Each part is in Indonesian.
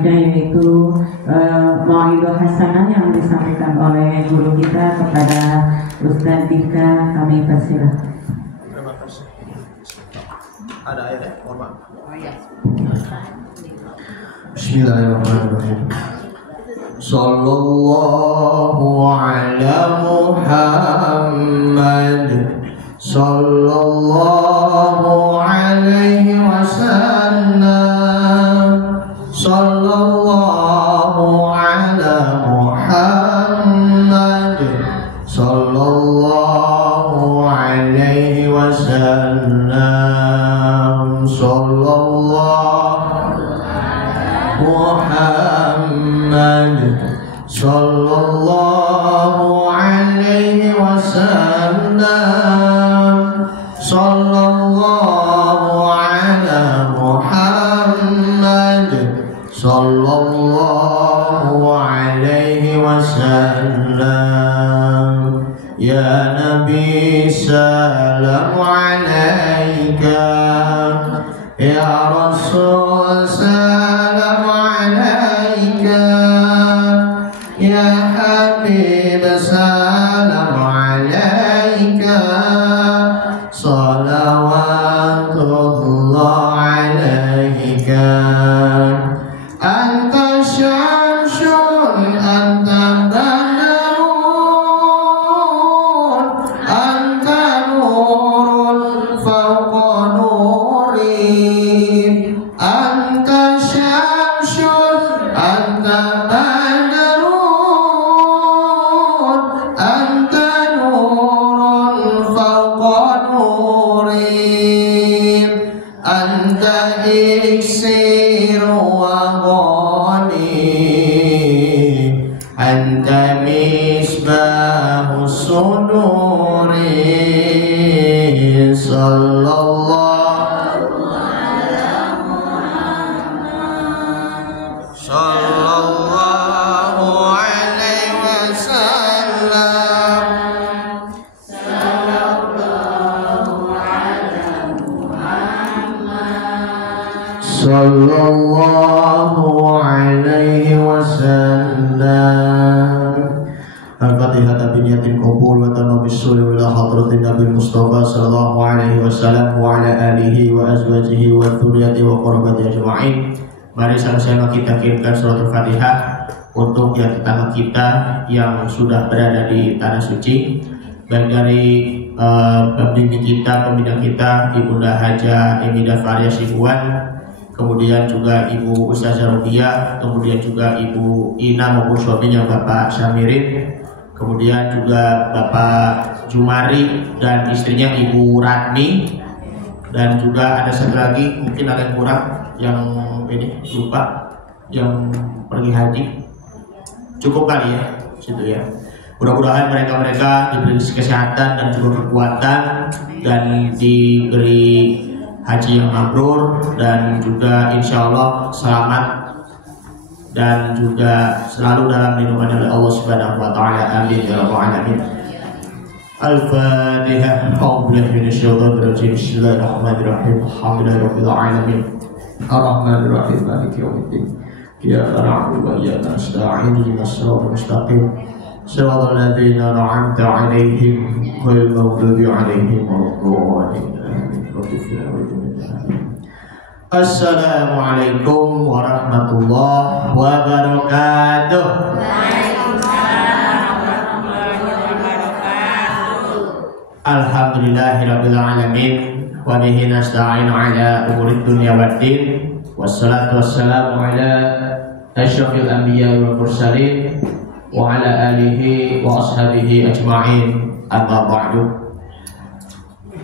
yaitu Mau'idhah Hasanah yang disampaikan oleh guru kita kepada Ustaz Dika. Kami persilahkan. Terima kasih. Ada ayatnya? Mohon maaf. Bismillahirrahmanirrahim. Sallallahu ala Muhammad sallallahu alaihi wasallam. Sallallahu ala Muhammad sallallahu alaihi wasallam. Sallallahu Muhammad sallallahu alaihi wasallam. Sallallahu ala Muhammad sallallahu alaihi wasallam. Ya Nabi salam alaika, ya Rasul salam alaika, ya Habib salam alaika, salawatullah alaika. Anta syamsun, anta badrun, anta nurun fawqa nuri. Anta syamsun, anta badrun, anta nurun fawqa nuri. Anta iksir wa ghani, anta misbahu suduri. Sallallahu alaihi wasallam. Sallallahu alaihi wasallam. Al-Fatihah tabiniyatin qabul wa tanabissul ila hadratin Nabi Mustafa sallallahu alaihi wasallam wa ala alihi wa azwajihi wa dzurriyyati wa qurabati ajma'in. Mari sama-sama kita kirimkan surat Al-Fatihah untuk yang tetangga kita yang sudah berada di tanah suci, baik dari pembimbing kita, pembina kita Ibunda Haja Emidah Faria Sibuan, kemudian juga Ibu Ustazah Rubiah, kemudian juga Ibu Ina maupun suaminya Bapak Syamirin, kemudian juga Bapak Jumari dan istrinya Ibu Ratmi, dan juga ada satu lagi mungkin ada yang kurang, yang ini lupa, yang pergi haji. Cukup kali ya situ ya. Mudah-mudahan mereka diberi kesehatan dan juga kekuatan dan diberi haji yang mabrur, dan juga insya Allah selamat dan juga selalu dalam lindungan oleh Allah Subhanahu wa taala. Amin ya rabbal alamin. Al-Fatihah. A'udzubillahi minasyaitonir rajim. Bismillahirrahmanirrahim. Alhamdulillahirabbil alamin. Ar-Rahmanir-Rahim. Maliki yaumiddin. Iyyaka na'budu wa iyyaka nasta'in. Ihdinas siratal mustaqim. Siratal ladzina an'amta 'alaihim ghairil maghdubi alaihim waladdallin. Assalamualaikum warahmatullahi wabarakatuh. Alhamdulillahirabbil alamin wa bihi nasta'inu ala umurid dunya waddin. Wassalatu wassalamu ala asyrafil anbiya wal mursalin wa ala alihi wa ashabihi ajma'in. Amma ba'du.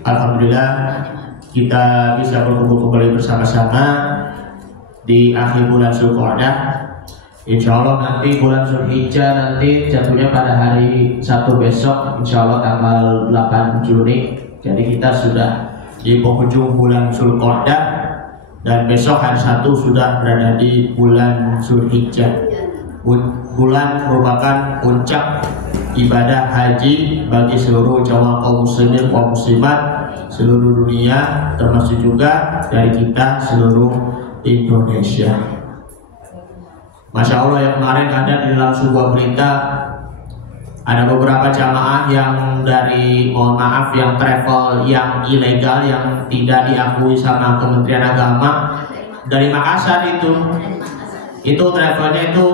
Alhamdulillah kita bisa berkumpul kembali bersama-sama di akhir bulan Zulqa'dah. Insya Allah nanti bulan Zulhijjah nanti jatuhnya pada hari Sabtu besok, insya Allah tanggal 8 Juni. Jadi kita sudah di penghujung bulan Zulqa'dah dan besok hari Sabtu sudah berada di bulan Zulhijjah. Bulan merupakan puncak ibadah haji bagi seluruh jamaah kaum muslimin kaum muslimat seluruh dunia, termasuk juga dari kita seluruh Indonesia. Masya Allah, yang kemarin ada di dalam sebuah berita, ada beberapa jamaah yang dari, mohon maaf, yang travel yang ilegal, yang tidak diakui sama Kementerian Agama dari Makassar itu travelnya itu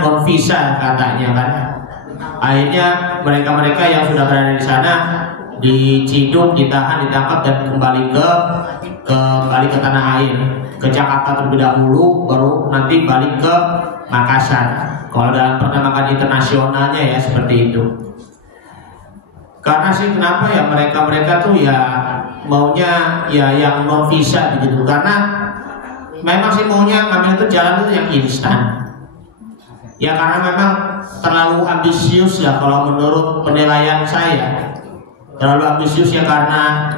non visa katanya kan. Akhirnya mereka yang sudah berada di sana diciduk, ditahan, ditangkap dan kembali ke tanah air, ke Jakarta terlebih dahulu, baru nanti balik ke Makassar. Kalau dalam penerbangan internasionalnya ya seperti itu. Karena sih kenapa ya mereka tuh ya maunya ya yang non visa begitu, karena memang sih maunya ngambil itu jalan itu yang instan. Ya karena memang terlalu ambisius ya kalau menurut penilaian saya. Terlalu ambisius ya karena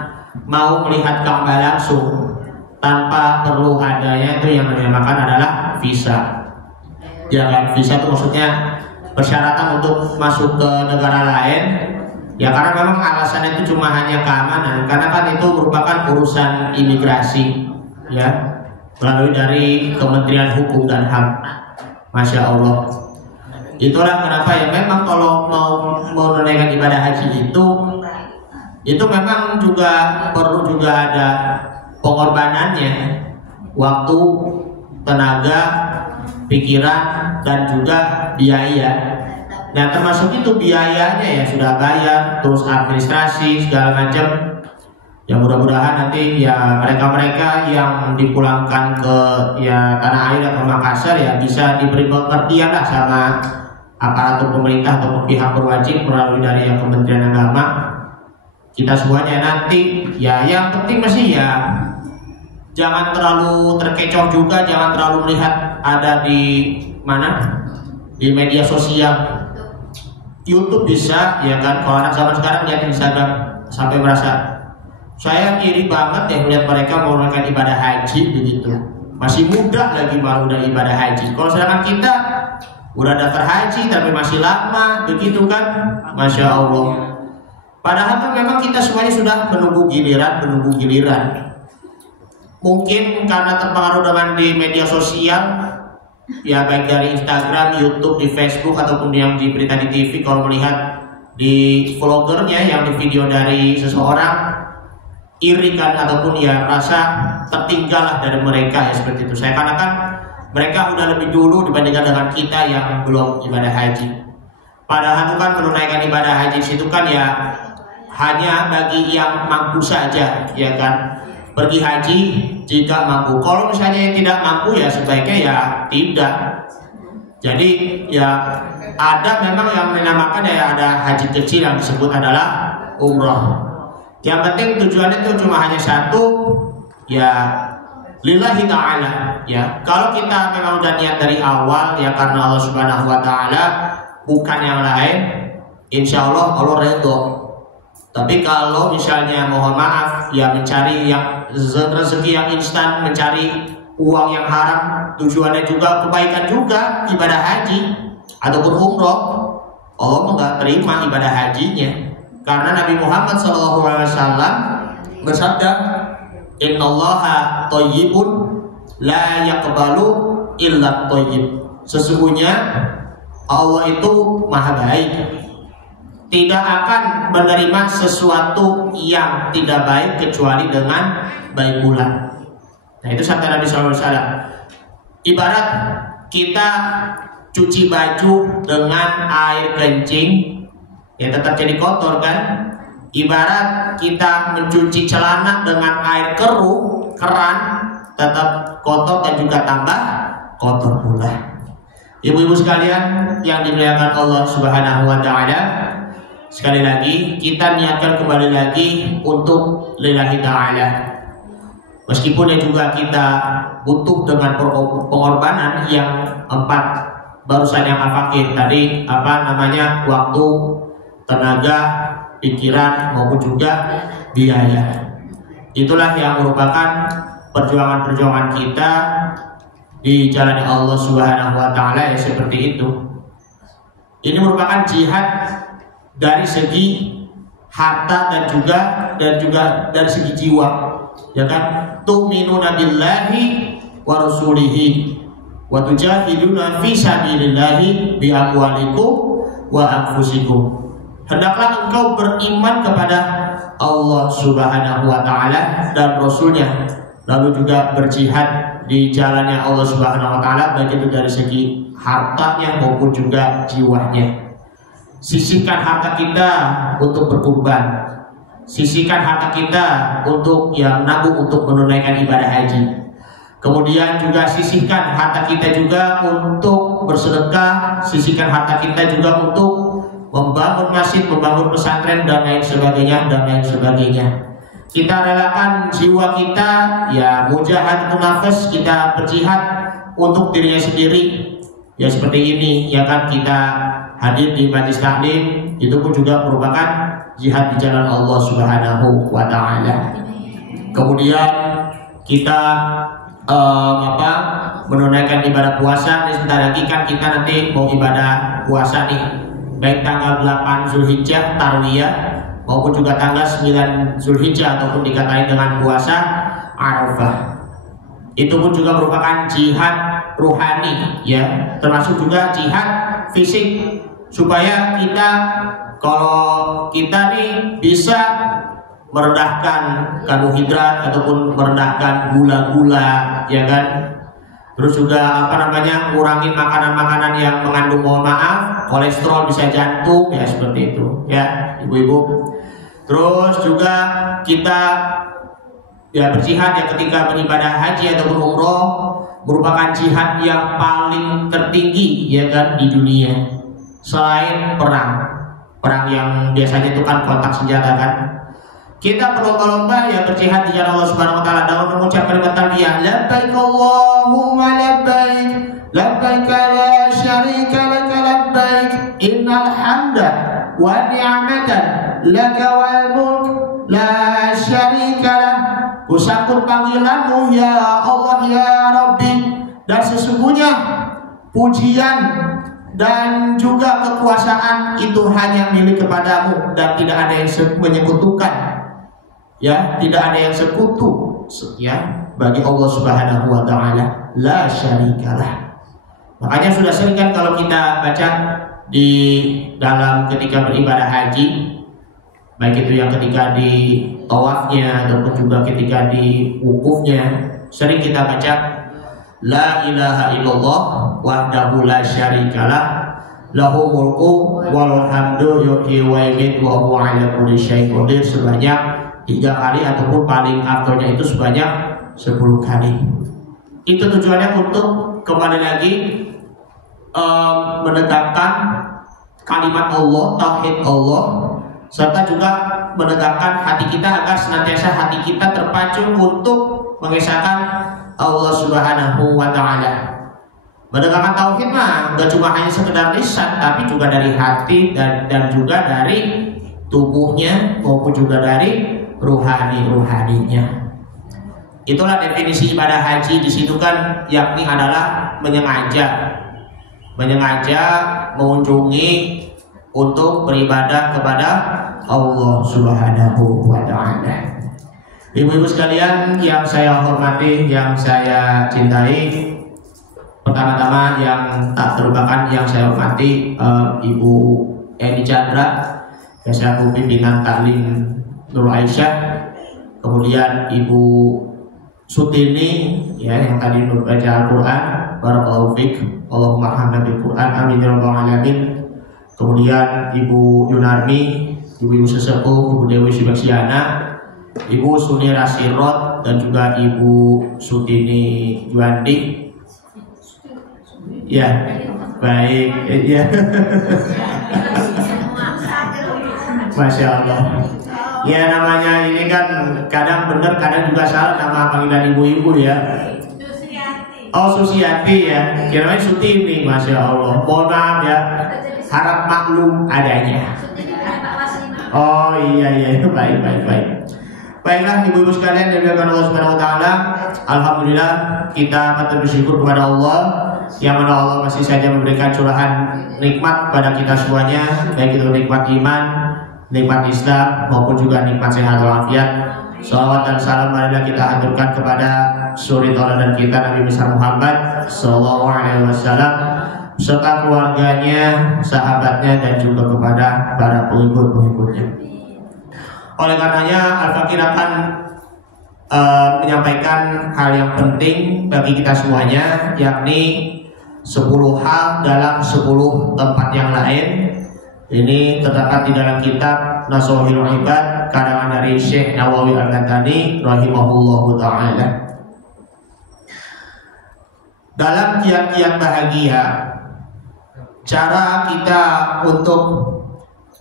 mau melihat Ka'bah langsung tanpa perlu adanya itu yang dinamakan adalah visa. Ya kan, visa itu maksudnya persyaratan untuk masuk ke negara lain. Ya karena memang alasannya itu cuma hanya keamanan, karena kan itu merupakan urusan imigrasi ya, melalui dari Kementerian Hukum dan HAM. Masya Allah. Itulah kenapa ya memang kalau mau menunaikan ibadah haji itu memang juga perlu juga ada pengorbanannya, waktu, tenaga, pikiran, dan juga biaya. Nah termasuk itu biayanya ya sudah bayar, terus administrasi segala macam. Ya mudah-mudahan nanti ya mereka yang dipulangkan ke ya tanah air atau Makassar ya bisa diberi pengertian lah sama aparatur pemerintah atau pihak berwajib melalui dari yang Kementerian Agama. Kita semuanya nanti ya yang penting masih ya jangan terlalu terkecoh juga, jangan terlalu melihat ada di mana, di media sosial. YouTube bisa ya kan, kalau anak zaman sekarang lihat Instagram sampai merasa saya iri banget ya melihat mereka menunaikan ibadah haji begitu, masih muda lagi baru udah ibadah haji. Kalau sedangkan kita udah daftar haji tapi masih lama begitu kan, Masya Allah. Padahal kan memang kita semuanya sudah menunggu giliran. Mungkin karena terpengaruh dengan di media sosial, ya baik dari Instagram, YouTube, di Facebook ataupun yang di berita di TV, kalau melihat di vlogernya yang di video dari seseorang, iri kan ataupun ya merasa tertinggal lah dari mereka ya seperti itu. Saya katakan mereka udah lebih dulu dibandingkan dengan kita yang belum ibadah haji. Padahal kan menunaikan ibadah haji itu kan ya hanya bagi yang mampu saja, ya kan. Pergi haji jika mampu. Kalau misalnya yang tidak mampu ya sebaiknya ya tidak. Jadi ya ada memang yang dinamakan ya ada haji kecil yang disebut adalah umroh. Yang penting tujuannya itu cuma hanya satu, ya lillahi ta'ala. Ya kalau kita memang udah niat dari awal ya karena Allah Subhanahu Wa Ta'ala, bukan yang lain, insya Allah Allah redho. Tapi kalau misalnya mohon maaf ya mencari yang rezeki yang instan, mencari uang yang haram, tujuannya juga kebaikan juga ibadah haji ataupun umroh, Allah nggak terima ibadah hajinya. Karena Nabi Muhammad SAW bersabda, Innallaha thayyibun la yaqbalu illa thayyib. Sesungguhnya Allah itu maha baik, tidak akan menerima sesuatu yang tidak baik kecuali dengan baik pula. Nah itu sabda Nabi SAW. Ibarat kita cuci baju dengan air kencing, ya tetap jadi kotor kan. Ibarat kita mencuci celana dengan air keran, tetap kotor dan juga tambah kotor pula. Ibu-ibu sekalian yang dimuliakan Allah Subhanahu Wa Ta'ala, sekali lagi kita niatkan kembali lagi untuk lillahi ta'ala. Meskipun ya juga kita butuh dengan pengorbanan yang 4 barusan yang al-fakir tadi, waktu, tenaga, pikiran maupun juga biaya. Itulah yang merupakan perjuangan-perjuangan kita di jalan Allah Subhanahu Wa Ta'ala ya seperti itu. Ini merupakan jihad dari segi harta dan juga dari segi jiwa, ya kan. Tu'minuna billahi wa rasulihi, wa tujahiduna fi sabilillahi bi amwalikum wa anfusikum. Hendaklah engkau beriman kepada Allah Subhanahu wa taala dan Rasulnya, lalu juga berjihad di jalannya Allah Subhanahu wa taala, baik itu dari segi hartanya maupun juga jiwanya. Sisihkan harta kita untuk berkurban, sisihkan harta kita untuk yang menabung untuk menunaikan ibadah haji. Kemudian juga sisihkan harta kita juga untuk bersedekah, sisihkan harta kita juga untuk membangun masjid, membangun pesantren dan lain sebagainya dan lain sebagainya. Kita relakan jiwa kita, ya mujahadatun nafas, kita berjihad untuk dirinya sendiri. Ya seperti ini, ya kan, kita hadir di majlis taklim, itu pun juga merupakan jihad di jalan Allah Subhanahu wa taala. Kemudian kita menunaikan ibadah puasa. Ini sebentar lagi kan kita nanti mau ibadah puasa nih, baik tanggal 8 Zulhijjah Tarwiyah maupun juga tanggal 9 Zulhijjah ataupun dikatain dengan puasa Arafah. Itu pun juga merupakan jihad ruhani, ya, termasuk juga jihad fisik, supaya kita, kalau kita nih bisa merendahkan karbohidrat ataupun merendahkan gula-gula, ya kan. Terus juga ngurangin makanan-makanan yang mengandung, mohon maaf, kolesterol, bisa jantung, ya seperti itu, ya ibu-ibu. Terus juga kita ya berjihad ya ketika beribadah haji ataupun umroh, merupakan jihad yang paling tertinggi, ya kan, di dunia, selain perang yang biasanya itu kan kontak senjata kan. Kita berlomba-lomba ya berjihad di jalan Allah Subhanahu wa taala dalam mengucap kalimat talbiyah, labbaik Allahumma labbaik, labbaik la syarika laka labbaik, innal hamda wa ni'mata laka wal mulk la syarika lah. Kusambut panggilanmu ya Allah ya Rabbi, dan sesungguhnya pujian dan juga kekuasaan itu hanya milik kepadamu dan tidak ada yang menyekutukan, ya, tidak ada yang sekutu, ya, bagi Allah Subhanahu wa taala, la syarikalah. Makanya sudah sering kan kalau kita baca di dalam ketika beribadah haji, baik itu yang ketika di tawafnya ataupun juga ketika di wukufnya, sering kita baca la ilaha illallah wahdahu la syarikalah lahu mulku wal hamdu yuhyi wa yumiitu wa huwa ala kulli syai'in qadir, sebanyak 3 kali ataupun paling afdalnya itu sebanyak 10 kali. Itu tujuannya untuk kembali lagi menegakkan kalimat Allah, tauhid Allah, serta juga menegakkan hati kita agar senantiasa hati kita terpacu untuk mengesahkan Allah Subhanahu wa taala. Menegakkan tauhid mah gak cuma hanya sekedar lisan, tapi juga dari hati dan juga dari tubuhnya maupun juga dari ruhaninya. Itulah definisi ibadah haji. Di situ kan yakni adalah menyengaja mengunjungi untuk beribadah kepada Allah Subhanahu wa taala. Ibu-ibu sekalian yang saya hormati, yang saya cintai, pertama-tama yang tak terlupakan yang saya hormati Ibu Eni Chandra, selaku pimpinan taklim Nur Aisyah, kemudian Ibu Sutini, ya, yang tadi membaca Al-Quran, barakallahu fiik, Allahumma hamna bil Quran, amin ya rabbal alamin. Kemudian Ibu Yunarmi, Ibu sesepuh, Ibu Dewi Sibaksiana, Ibu Suni Rasirot, dan juga Ibu Sutini Juandi. Ya, baik, ya. Masya Allah. Ya, namanya ini kan kadang benar, kadang juga salah nama panggilan ibu-ibu, ya. Oh, Susiati, ya. Kira-kira Sutini, Masya Allah. Mohon maaf, ya. Harap maklum adanya. Oh iya, itu baik. Baiklah ibu-ibu sekalian yang dimuliakan Allah Subhanahu wa taala, alhamdulillah kita patut bersyukur kepada Allah yang mana Allah masih saja memberikan curahan nikmat pada kita semuanya, baik itu nikmat iman, nikmat Islam maupun juga nikmat sehat walafiat. Salawat dan salam marilah kita aturkan kepada suri tauladan kita Nabi besar Muhammad sallallahu alaihi wasallam serta keluarganya, sahabatnya dan juga kepada para pengikut-pengikutnya. Oleh karenanya Al-Fakir akan menyampaikan hal yang penting bagi kita semuanya, yakni 10 hal dalam 10 tempat yang lain. Ini terdapat di dalam kitab Nashihul Ibad karangan dari Syekh Nawawi Al-Ghantani rahimahullahu ta'ala. Dalam kiat-kiat bahagia, cara kita untuk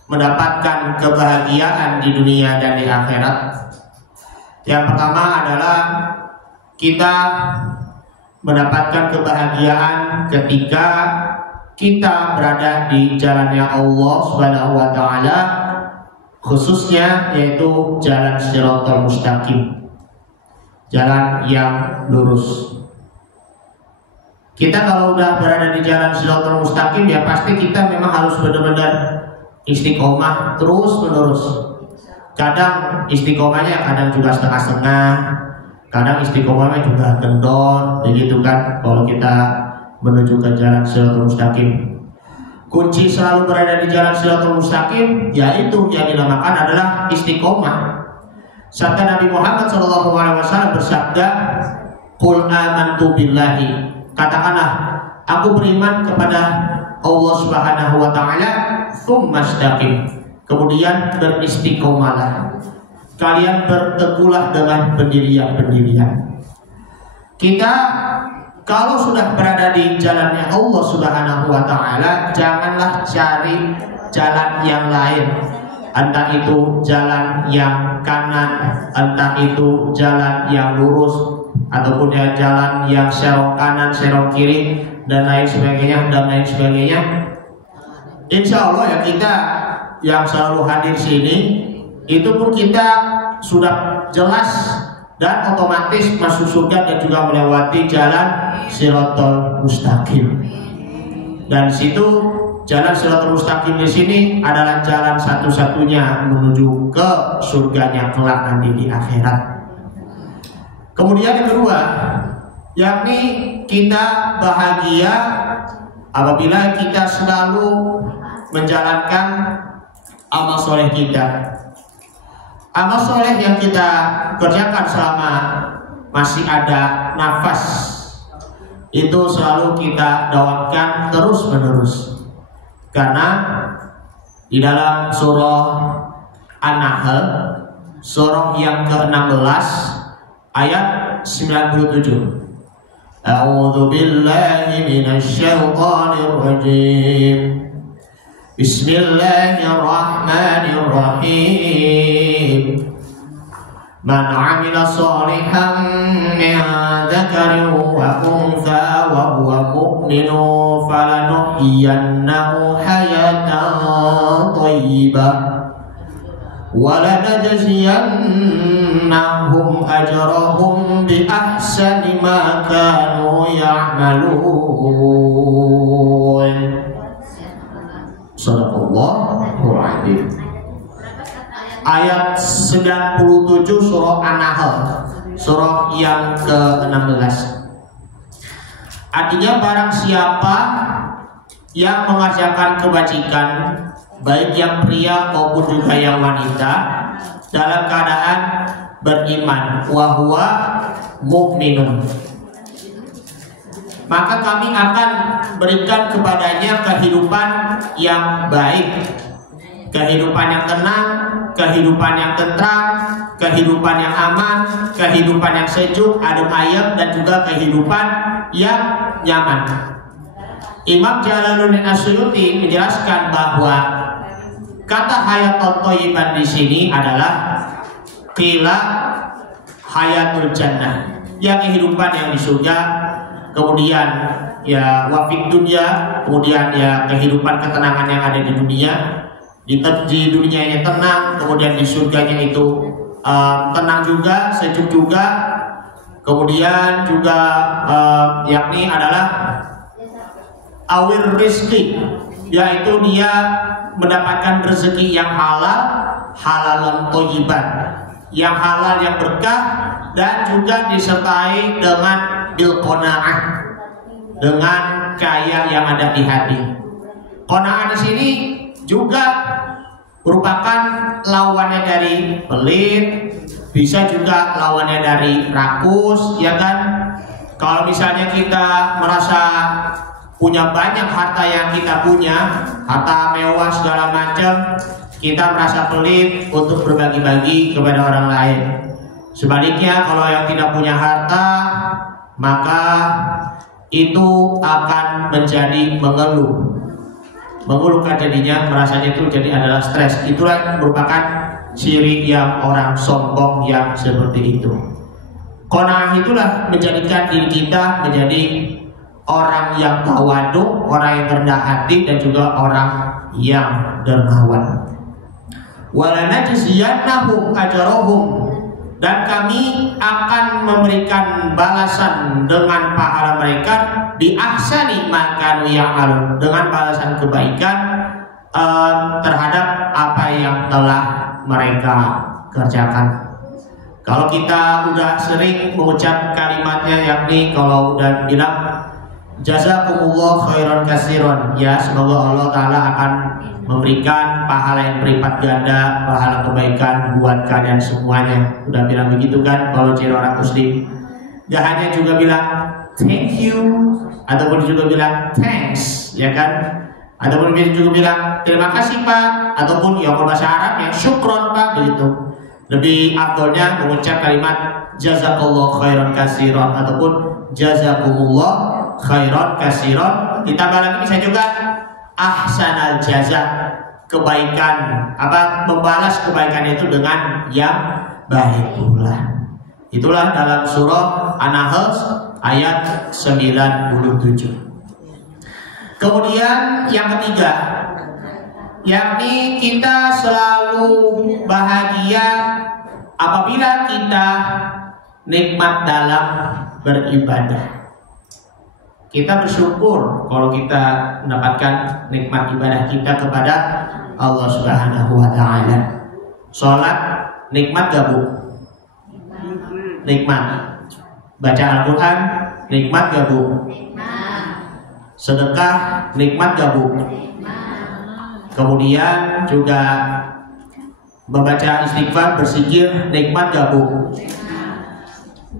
mendapatkan kebahagiaan di dunia dan di akhirat, yang pertama adalah kita mendapatkan kebahagiaan ketika kita berada di jalannya Allah Subhanahu wa taala, khususnya yaitu jalan Shiratal Mustaqim, jalan yang lurus. Kita kalau udah berada di jalan Shiratal Mustaqim, ya pasti kita memang harus benar-benar istiqomah terus menerus. Kadang istiqomahnya kadang juga setengah-setengah, kadang istiqomahnya juga kendor, begitu kan kalau kita menuju ke jalan Shiratal Mustaqim. Kunci selalu berada di jalan Shiratal Mustaqim yaitu yang dinamakan adalah istiqomah. Sabda Nabi Muhammad SAW bersabda, "Qul amantu billahi." Katakanlah, aku beriman kepada Allah Subhanahu wa taala, tsumma istaqim. Kemudian beristiqomahlah. Kalian berteguhlah dengan pendirian-pendirian. Kita kalau sudah berada di jalannya Allah Subhanahu wa taala, janganlah cari jalan yang lain. Entah itu jalan yang kanan, entah itu jalan yang lurus, ataupun ya jalan yang serong kanan, serong kiri, dan lain sebagainya. Insya Allah ya kita yang selalu hadir sini, itu pun kita sudah jelas dan otomatis masuk surga dan juga melewati jalan Shiratal Mustaqim. Dan situ jalan Shiratal Mustaqim di sini adalah jalan satu-satunya menuju ke surganya kelak nanti di akhirat. Kemudian yang kedua, yakni kita bahagia apabila kita selalu menjalankan amal soleh kita. Amal soleh yang kita kerjakan selama masih ada nafas itu selalu kita dawamkan terus menerus, karena di dalam surah An-Nahl, surah yang ke-16 ayat 97, A'udzu billahi minasy syaithanir rajim. Bismillahirrahmanirrahim. Man 'amila shalihan min dzakarin wa untha wa huwa mu'minun falanuhyiyannahu hayatan thayyibah wa lanajziyannahum ajrahum bi ahsani ma kanu ya'malun. Sadaqallahul adzim. Ayat 97 surah An-Nahl, surah yang ke-16. Artinya barang siapa yang mengerjakan kebajikan, baik yang pria maupun juga yang wanita, dalam keadaan beriman, wa huwa mu'minun, maka kami akan berikan kepadanya kehidupan yang baik, kehidupan yang tenang, kehidupan yang tentram, kehidupan yang aman, kehidupan yang sejuk, adem ayem, dan juga kehidupan yang nyaman. Imam Jalaluddin As-Suyuti menjelaskan bahwa kata hayatul thayyiban di sini adalah qila hayatul jannah, ya kehidupan yang di surga, kemudian ya wafid dunia, kemudian ya kehidupan ketenangan yang ada di dunia. Di dunianya tenang, kemudian di surganya itu tenang juga, sejuk juga, kemudian juga yakni adalah awir rizki, yaitu dia mendapatkan rezeki yang halal, halalan thayyiban, yang halal yang berkah, dan juga disertai dengan bil qanaah, dengan kaya yang ada di hati. Qanaah di sini juga merupakan lawannya dari pelit, bisa juga lawannya dari rakus, ya kan? Kalau misalnya kita merasa punya banyak harta yang kita punya, harta mewah segala macam, kita merasa pelit untuk berbagi-bagi kepada orang lain. Sebaliknya, kalau yang tidak punya harta, maka itu akan menjadi mengeluh. Mengeluhkan jadinya, merasanya itu jadi adalah stres. Itulah merupakan ciri yang orang sombong yang seperti itu. Qanaah itulah menjadikan diri kita menjadi orang yang tawadu, orang yang rendah hati, dan juga orang yang dermawan. Walanajziyannahum ajrahum, dan kami akan memberikan balasan dengan pahala mereka bi ahsani ma kanu ya'malun, dengan balasan kebaikan terhadap apa yang telah mereka kerjakan. Kalau kita udah sering mengucap kalimatnya, yakni kalau udah bilang jazakumullah khairan katsiran, ya semoga Allah Ta'ala akan memberikan pahala yang berlipat ganda, pahala kebaikan buat kalian semuanya. Udah bilang begitu kan kalau ciri orang muslim. Gak hanya juga bilang thank you, ataupun juga bilang thanks, ya kan, ataupun juga bilang terima kasih Pak, ataupun ya kalau bahasa Arab ya syukron Pak, begitu. Lebih afdolnya mengucap kalimat jazakallah khairan katsiran ataupun jazakumullah khairan katsiran. Ditambah lagi bisa juga ahsanal jaza, kebaikan, membalas kebaikan itu dengan yang baik pula. Itulah dalam surah An-Nahl ayat 97. Kemudian yang ketiga, yakni kita selalu bahagia apabila kita nikmat dalam beribadah. Kita bersyukur kalau kita mendapatkan nikmat ibadah kita kepada Allah Subhanahu wa Ta'ala. Sholat nikmat gak Bu? Nikmat. Baca Al-Quran nikmat gak Bu? Sedekah nikmat gak Bu? Kemudian juga membaca istighfar, berzikir nikmat gak Bu?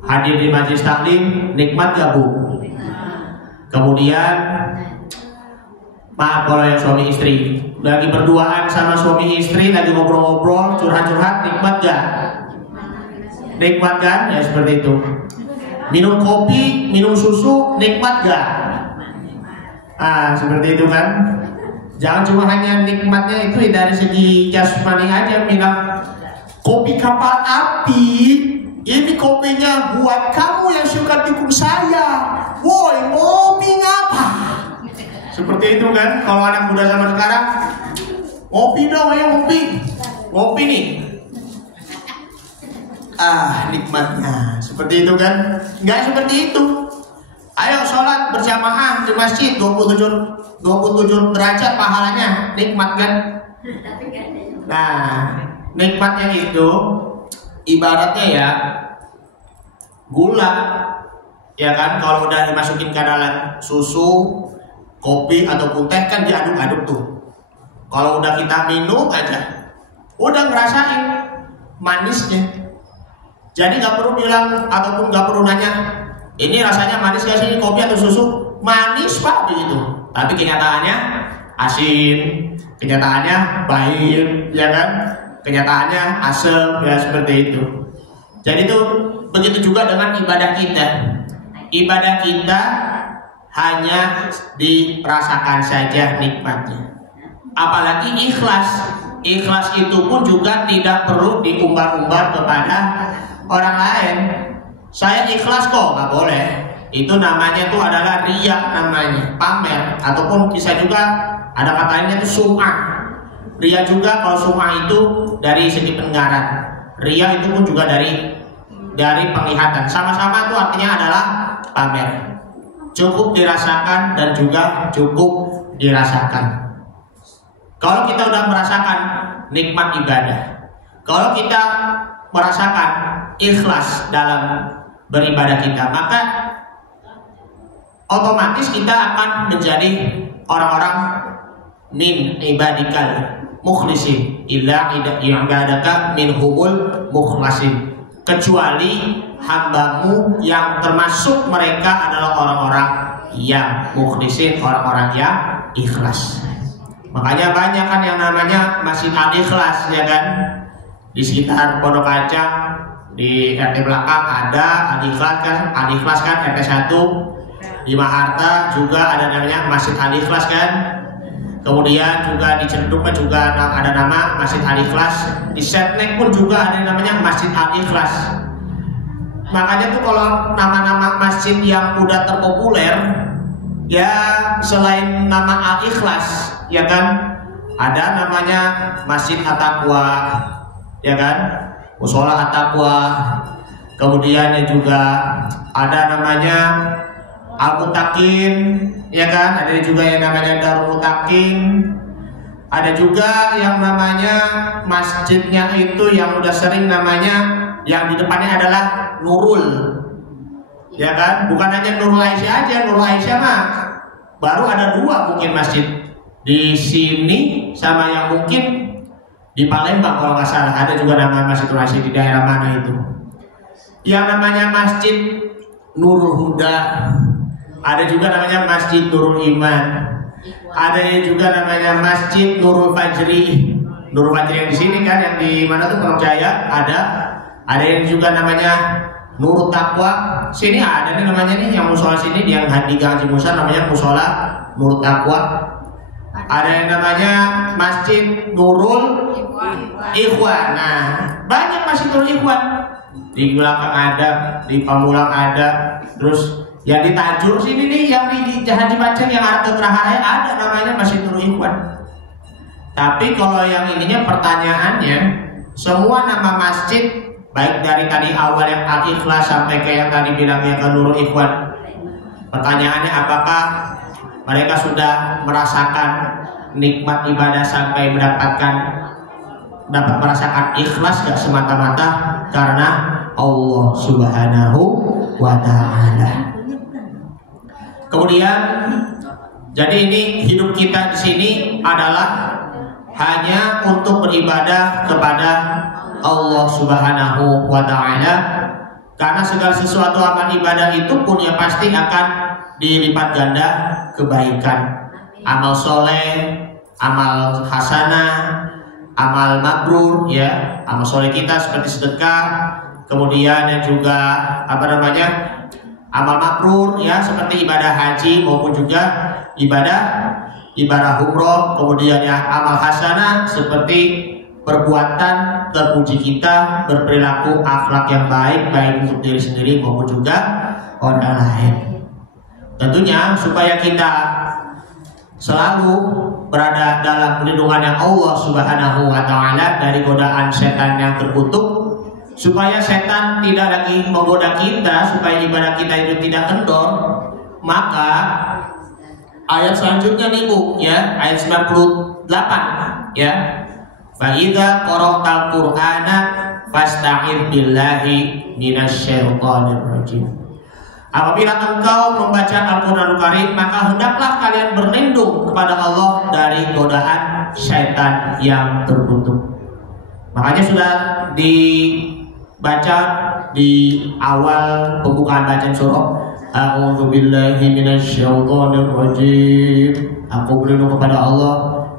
Hadir di majelis taklim nikmat gak Bu? Kemudian maaf kalau yang suami istri lagi berduaan sama suami istri, lagi ngobrol-ngobrol, curhat-curhat, nikmat gak? Nikmat kan? Ya seperti itu. Minum kopi, minum susu, nikmat gak? Seperti itu kan. Jangan cuma hanya nikmatnya itu dari segi jasmani aja, bilang kopi kapal api, ini kopinya buat kamu yang suka dukung saya. Woi, ngopi ngapa? Seperti itu kan. Kalau anak muda zaman sekarang, ngopi dong, ayo ngopi. Ngopi nih. Nikmatnya. Seperti itu kan. Enggak seperti itu. Ayo sholat berjamaah di masjid 27 derajat pahalanya, nikmat kan? Nah, nikmatnya itu ibaratnya ya gula, ya kan? Kalau udah dimasukin ke dalam susu, kopi ataupun teh kan diaduk-aduk tuh. Kalau udah kita minum aja, udah ngerasain manisnya. Jadi nggak perlu bilang ataupun nggak perlu nanya, ini rasanya manis gak sih, kopi atau susu? Manis Pak, begitu. Tapi kenyataannya asin, kenyataannya pahit, ya kan? Kenyataannya asam, ya seperti itu. Jadi itu begitu juga dengan ibadah kita. Ibadah kita hanya dirasakan saja nikmatnya. Apalagi ikhlas. Ikhlas itu pun juga tidak perlu diumbar-umbar kepada orang lain. Saya ikhlas kok, nggak boleh. Itu namanya itu adalah riya, namanya pamer, ataupun bisa juga ada kata lainnya itu sum'ah. Riya juga, kalau sum'ah itu dari segi pendengaran, riya itu pun juga dari penglihatan. Sama-sama itu artinya adalah pamer. Cukup dirasakan dan juga cukup dirasakan. Kalau kita udah merasakan nikmat ibadah, kalau kita merasakan ikhlas dalam beribadah kita, maka otomatis kita akan menjadi orang-orang min ibadikal mukhlisin illa ibadaka minhumul mukhlasin, kecuali hambamu yang termasuk mereka adalah orang-orang yang mukhlisin, orang-orang yang ikhlas. Makanya banyak kan yang namanya Masjid Al-Ikhlas, ya kan, di sekitar Pondok Kacang, di RT belakang ada Al-Ikhlas kan RT 1, di Maharta juga ada namanya Masjid Al-Ikhlas kan. Kemudian juga di Cenduk juga ada nama Masjid Al-Ikhlas. Di Setnek pun juga ada namanya Masjid Al-Ikhlas. Makanya tuh kalau nama-nama masjid yang udah terpopuler, ya selain nama Al-Ikhlas, ya kan, ada namanya Masjid At-Taqwa, ya kan, Musola At-Taqwa. Kemudian juga ada namanya Al-Mutakin, ya kan, ada juga yang namanya Darul Mutakin. Ada juga yang namanya masjidnya itu yang udah sering namanya, yang di depannya adalah Nurul, ya kan, bukan hanya Nurul Aisyah aja. Nurul Aisyah mah baru ada 2 mungkin masjid di sini, sama yang mungkin di Palembang kalau nggak salah ada juga nama Masjid Nurul Aisyah. Di daerah mana itu yang namanya Masjid Nurul Huda, ada juga namanya Masjid Nurul Iman, ada juga namanya Masjid Nurul Fajri. Nurul Fajri yang di sini kan, yang di mana tuh, Pondok Jaya ada yang juga namanya Nurul Taqwa. Sini ada nih namanya nih, yang musola sini yang di Gang Cimusa namanya musola Nurul Taqwa. Ada yang namanya Masjid Nurul Ikhwan. Nah, banyak Masjid Nurul Ikhwan. Di belakang ada, di Pamulang ada, terus yang di Tajur sini nih, yang di Haji Paceng yang ada Tetraharaya ada namanya Masjid Nurul Ikhwan. Tapi kalau yang ininya pertanyaannya, semua nama masjid baik dari tadi awal yang Al-Ikhlas sampai ke yang tadi bilangnya ke Nurul Ikhwan, pertanyaannya apakah mereka sudah merasakan nikmat ibadah sampai dapat merasakan ikhlas gak semata-mata karena Allah Subhanahu wa Ta'ala. Kemudian jadi ini hidup kita di sini adalah hanya untuk beribadah kepada Allah Subhanahu wa Ta'ala, karena segala sesuatu amal ibadah itu pun ya pasti akan dilipat ganda kebaikan. Amal soleh, amal hasanah, amal mabrur, ya, amal soleh kita seperti sedekah, kemudian juga amal mabrur, ya, seperti ibadah haji maupun juga ibadah umroh. Kemudian ya amal hasanah seperti perbuatan terpuji kita, berperilaku akhlak yang baik untuk diri sendiri maupun juga orang lain. Tentunya supaya kita selalu berada dalam perlindungan Allah Subhanahu wa Ta'ala dari godaan setan yang terkutuk, supaya setan tidak lagi menggoda kita, supaya ibadah kita itu tidak kendor, maka ayat selanjutnya nih Bu, ya, ayat 98, ya. Fa idza qara'tal Qur'ana fasta'id billahi minasyaitonir rajim. Apabila engkau membaca Al-Qur'anul Karim, maka hendaklah kalian berlindung kepada Allah dari godaan syaitan yang terkutuk. Makanya sudah dibaca di awal pembukaan bacaan surah, A'udzu billahi minasyaitonir rajim. Aku berlindung kepada Allah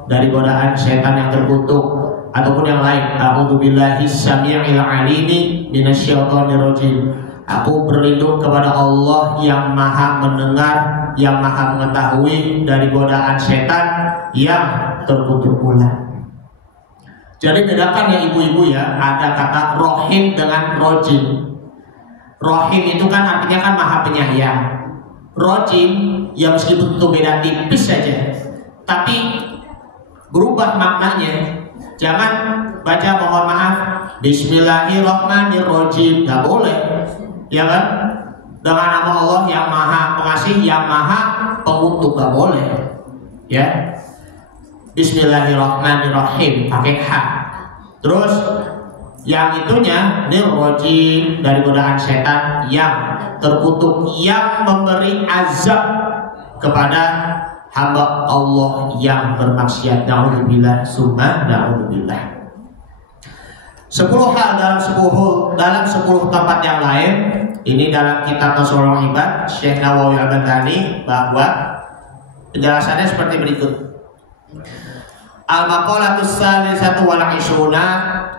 dari godaan syaitan yang terkutuk. Ataupun yang lain, A'udzu billahi samii'il 'alimi minasyaitonir rajim. Aku berlindung kepada Allah yang maha mendengar, yang maha mengetahui dari godaan setan yang terkutuk pula. Jadi bedakan ya ibu-ibu ya, ada kata rohim dengan rojim. Rohim itu kan artinya kan maha penyayang. Rojim ya meskipun itu beda tipis saja, tapi berubah maknanya. Jangan baca mohon maaf Bismillahirrahmanirrahim, gak boleh, ya kan? Dengan nama Allah yang maha pengasih, yang maha pengutuk, gak boleh, ya. Bismillahirrahmanirrahim pakai H. Terus yang itunya nirrojim, dari godaan setan yang terkutuk, yang memberi azab kepada hamba Allah yang bermaksiat. Na'udzubillah summa na'udzubillah. 10 hal dalam 10 tempat yang lain. Ini dalam kitab Nasrul Ibad Syekh Nawawi Al-Bantani, bahwa penjelasannya seperti berikut. Al-Maqalatus Salisatu wal Ishruna,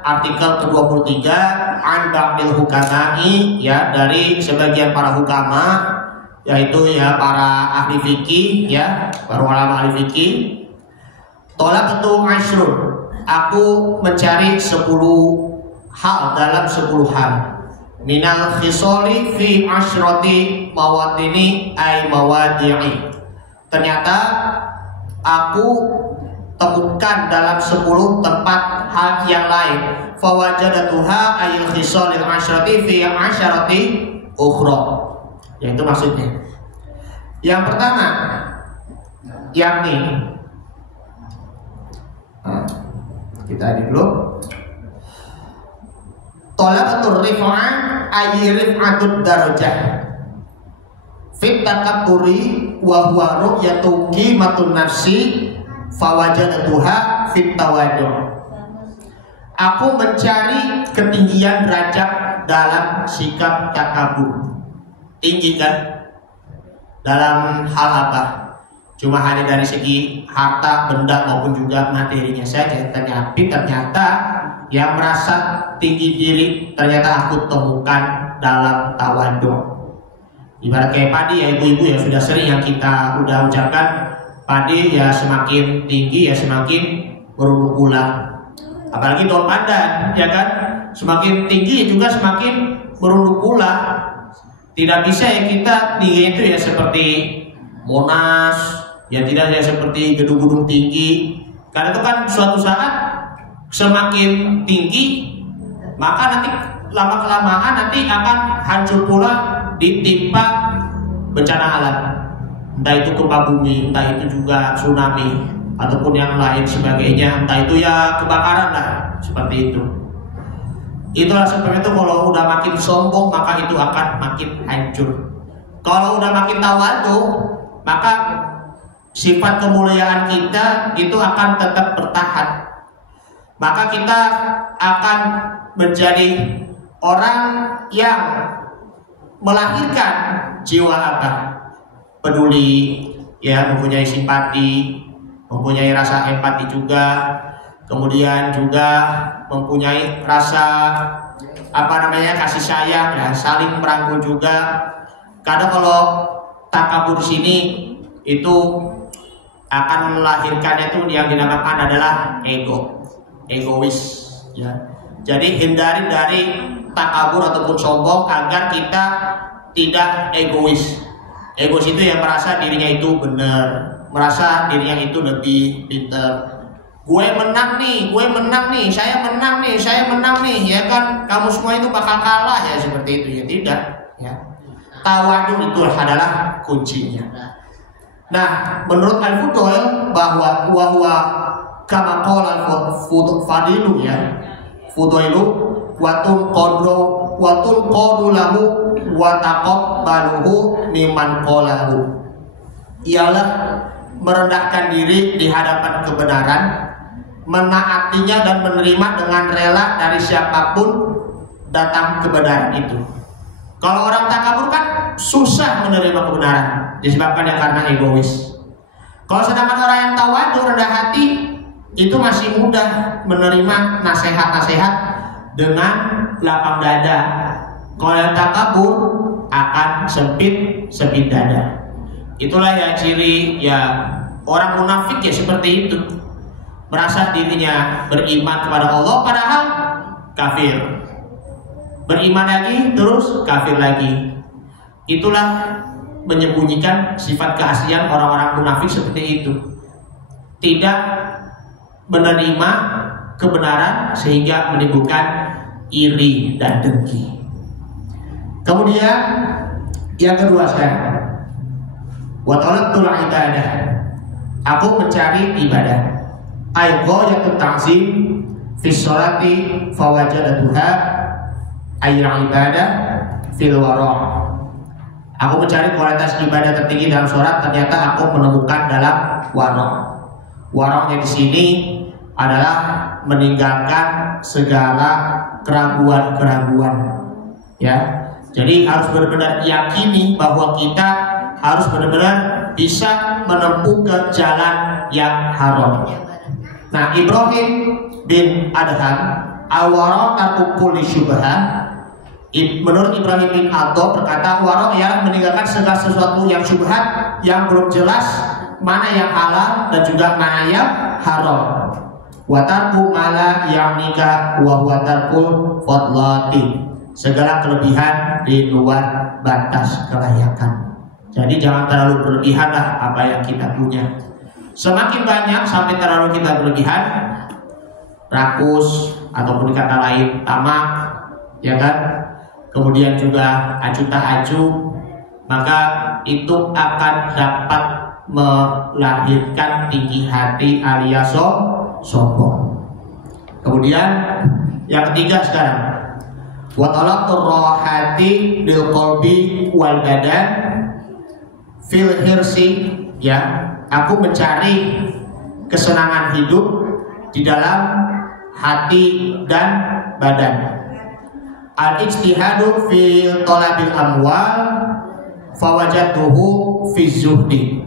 artikel ke-23, an ba'dil hukama'i, ya, dari sebagian para hukama, yaitu ya para ahli fikih, ya, para ulama ahli fikih. Tolak ketu ashrun, aku mencari 10 hal dalam 10 hal. Minal khisoli fi ashrati mawadini ay mawadi'i. Ternyata aku temukan dalam 10 tempat hal yang lain. Fawajadatuha ayil khisolil ashrati fi ashrati ukhra. Yaitu maksudnya. Yang pertama, yakni kita adil dulu. Talabatur rif'ah ay rif'atud darajah. Fit takabburi wa huwa ru'yatu qimatun nafsi fawajadatuha fit tawadu'. Aku mencari ketinggian derajat dalam sikap takabur. Tinggi kan? Dalam hal apa? Cuma hanya dari segi harta, benda maupun juga materinya saja. Ternyata yang merasa tinggi diri ternyata aku temukan dalam tawadu'. Ibarat kayak padi ya, ibu-ibu ya, sudah sering yang kita udah ucapkan, padi ya semakin tinggi ya semakin berumur pula. Apalagi daun pandan, ya kan, semakin tinggi juga semakin berumur pula. Tidak bisa ya kita tinggi itu ya seperti Monas, ya tidak ya seperti gedung-gedung tinggi. Karena itu kan suatu saat semakin tinggi, maka nanti lama-kelamaan nanti akan hancur pula, ditimpa bencana alam. Entah itu gempa bumi, entah itu juga tsunami, ataupun yang lain sebagainya, entah itu ya kebakaran lah, seperti itu. Itulah seperti itu. Kalau udah makin sombong maka itu akan makin hancur. Kalau udah makin tawadu, maka sifat kemuliaan kita itu akan tetap bertahan. Maka kita akan menjadi orang yang melahirkan jiwa apa? Peduli, ya, mempunyai simpati, mempunyai rasa empati juga, kemudian juga mempunyai rasa kasih sayang, ya, saling merangkul juga. Karena kalau takabur di sini itu akan melahirkannya itu yang dinamakan adalah egois, ya. Jadi hindari dari takabur ataupun sombong agar kita tidak egois. Egois itu yang merasa dirinya itu benar, merasa dirinya itu lebih pintar. Gue menang nih, saya menang nih, ya kan? Kamu semua itu bakal kalah, ya, seperti itu, ya, tidak, ya. Tawadu itu adalah kuncinya. Nah, menurut Al-Fudail bahwa kama qala al-Fadilu, ya, Fudailu watun qadu lahu wa taqabbaluhu mimman qalahu. Ialah merendahkan diri di hadapan kebenaran, menaatinya dan menerima dengan rela dari siapapun datang kebenaran itu. Kalau orang takabur kan susah menerima kebenaran, disebabkan karena egois. Kalau sedangkan orang yang tawadu, rendah hati, itu masih mudah menerima nasihat-nasihat dengan lapang dada. Kalau yang takabur akan sempit dada. Itulah ya ciri ya orang munafik, ya, seperti itu. Merasa dirinya beriman kepada Allah padahal kafir. Beriman lagi terus kafir lagi. Itulah menyembunyikan sifat keaslian orang-orang munafik seperti itu. Tidak menerima kebenaran sehingga menimbulkan iri dan dengki. Kemudian yang kedua sekarang, wa talatul ibadah. Aku mencari ibadah. Ay ghayatut ta'zim fi sholati fawajadatuha ayyul ibadah fil wara'. Aku mencari kualitas ibadah tertinggi dalam sholat, ternyata aku menemukan dalam wara'. Wara'nya di sini adalah meninggalkan segala keraguan-keraguan, ya. Jadi harus benar-benar yakini bahwa kita harus benar-benar bisa menempuh ke jalan yang haram. Nah, Ibrahim bin Adham awara tarkul syubhat. Menurut Ibrahim bin Adham berkata, wara' ya meninggalkan segala sesuatu yang syubhat, yang belum jelas mana yang halal dan juga mana yang haram. Wa tarku mala ya'nika wa huwa tarkul fadlati. Segala kelebihan di luar batas kelayakan. Jadi jangan terlalu berlebihan lah apa yang kita punya. Semakin banyak sampai terlalu kita berlebihan, rakus ataupun kata lain tamak, ya kan? Kemudian juga acuh tak acuh, maka itu akan dapat melahirkan tinggi hati alias sombong. Kemudian yang ketiga sekarang, wa talaqtur rahati lil qalbi wal badan fil hirsi, ya, aku mencari kesenangan hidup di dalam hati dan badan. Al-ijtihadu fi talabil amwal fawajadtuhu fi zuhdi.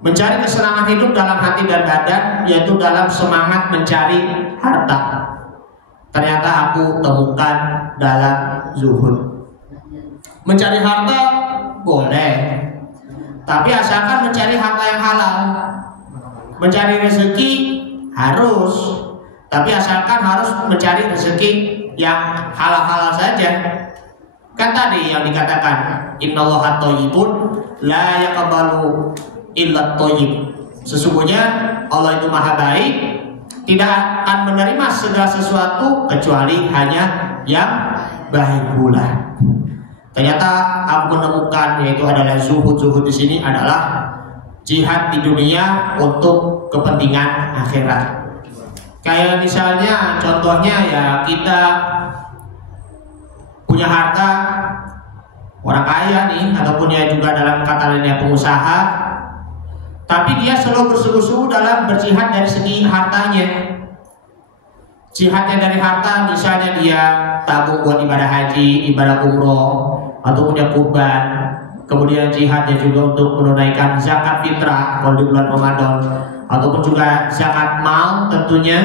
Mencari kesenangan hidup dalam hati dan badan, yaitu dalam semangat mencari harta. Ternyata aku temukan dalam zuhud. Mencari harta boleh, tapi asalkan mencari harta yang halal. Mencari rezeki harus, tapi asalkan harus mencari rezeki yang halal-halal saja. Kan tadi yang dikatakan innallaha thayyibun la yaqbalu illa thayyib. Sesungguhnya Allah itu maha baik, tidak akan menerima segala sesuatu kecuali hanya yang baik pula. Ternyata aku menemukan yaitu adalah zuhud di sini adalah jihad di dunia untuk kepentingan akhirat. Kayak misalnya contohnya ya, kita punya harta, orang kaya nih, ataupun ya juga dalam kata lainnya pengusaha, tapi dia selalu bersungguh-sungguh dalam berjihad dari segi hartanya. Jihadnya dari harta, misalnya dia tabung buat ibadah haji, ibadah umroh, atau punya kurban. Kemudian jihadnya juga untuk menunaikan zakat fitrah kalau di bulan Ramadan, ataupun juga zakat mal, tentunya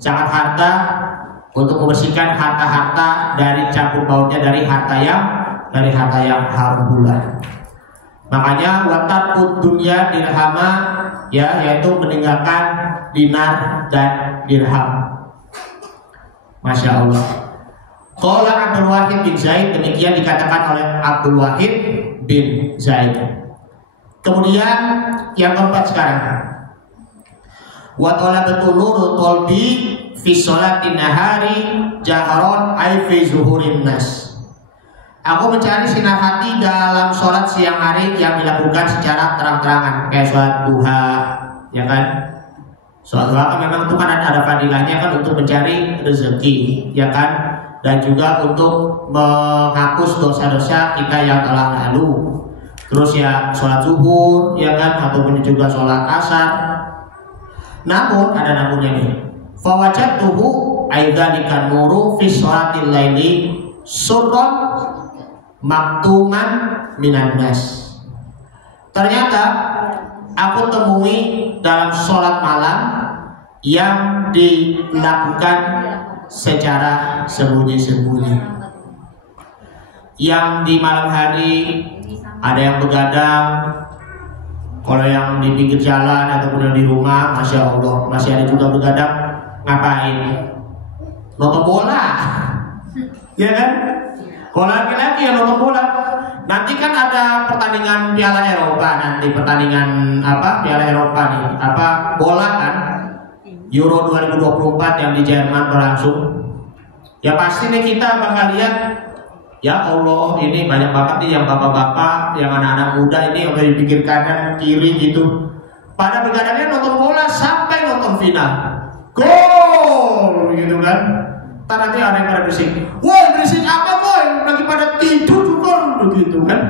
zakat harta untuk membersihkan harta-harta dari campur baurnya dari harta yang haram pula. Makanya watarkud dunya dirhama, ya, yaitu meninggalkan dinar dan dirham. Masya Allah. Qala Abdul Wahid bin Zaid, demikian dikatakan oleh Abdul Wahid bin Zaid. Kemudian yang keempat sekarang, wa talabatul nurul qalbi fi sholatin nahari jaharon ay fi zuhurin nas. Aku mencari sinar hati dalam sholat siang hari yang dilakukan secara terang-terangan, kayak sholat duha, ya kan? Sholat duha kan memang itu kan ada fadilahnya kan untuk mencari rezeki, ya kan? Dan juga untuk menghapus dosa-dosa kita yang telah lalu. Terus ya sholat zuhur, ya kan, ataupun juga sholat asar. Namun ada namunnya nih. Fawajadtuhu aidzalikan nuru fi sholatil laili surran maktuman minan nas. Ternyata aku temui dalam sholat malam yang dilakukan secara sembunyi-sembunyi. Yang di malam hari ada yang begadang, kalau yang di pinggir jalan ataupun yang di rumah, masya Allah, masih ada juga begadang. Ngapain? Nonton bola, ya kan? Kalau laki-laki yang nonton bola, nanti kan ada pertandingan Piala Eropa, nanti pertandingan apa? Piala Eropa nih, apa bola kan? Euro 2024 yang di Jerman berlangsung. Ya pasti nih kita bakal lihat, ya Allah, ini banyak banget nih yang bapak-bapak, yang anak-anak muda ini yang di pinggir kanan kiri gitu. Pada begadangnya nonton bola sampai nonton final. gol gitu kan. Ntar nanti ada yang pada berisik, woi berisik apa boy, lagi pada tidur juga begitu kan.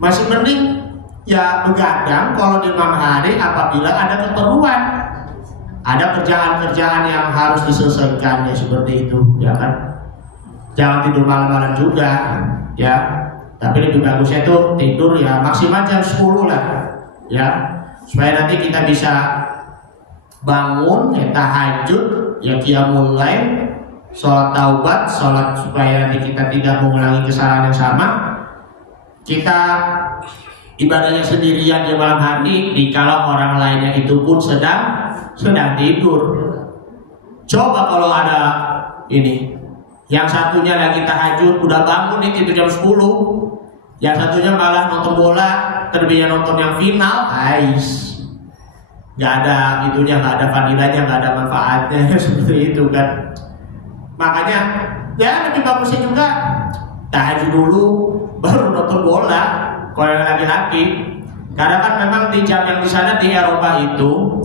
Masih mending ya begadang kalau di malam hari apabila ada keperluan, ada kerjaan-kerjaan yang harus diselesaikan ya seperti itu ya kan. Jangan tidur malam-malam juga ya, tapi lebih bagusnya itu tidur ya maksimal jam 10 lah ya, supaya nanti kita bisa bangun ya tahajud ya qiyamul lail, sholat taubat, sholat supaya nanti kita tidak mengulangi kesalahan yang sama. Kita ibadahnya sendirian di malam hari, dikala orang lainnya itu pun sedang tidur. Coba kalau ada ini, yang satunya lagi tahajud udah bangun nih tidur jam 10, yang satunya malah nonton bola, terlebihnya nonton yang final, nggak ada itunya, nggak ada fadilahnya, nggak ada manfaatnya seperti itu kan. Makanya ya lebih bagusnya juga tahajud dulu baru nonton bola kalau yang laki-laki, karena kan memang di jam yang di sana di Eropa itu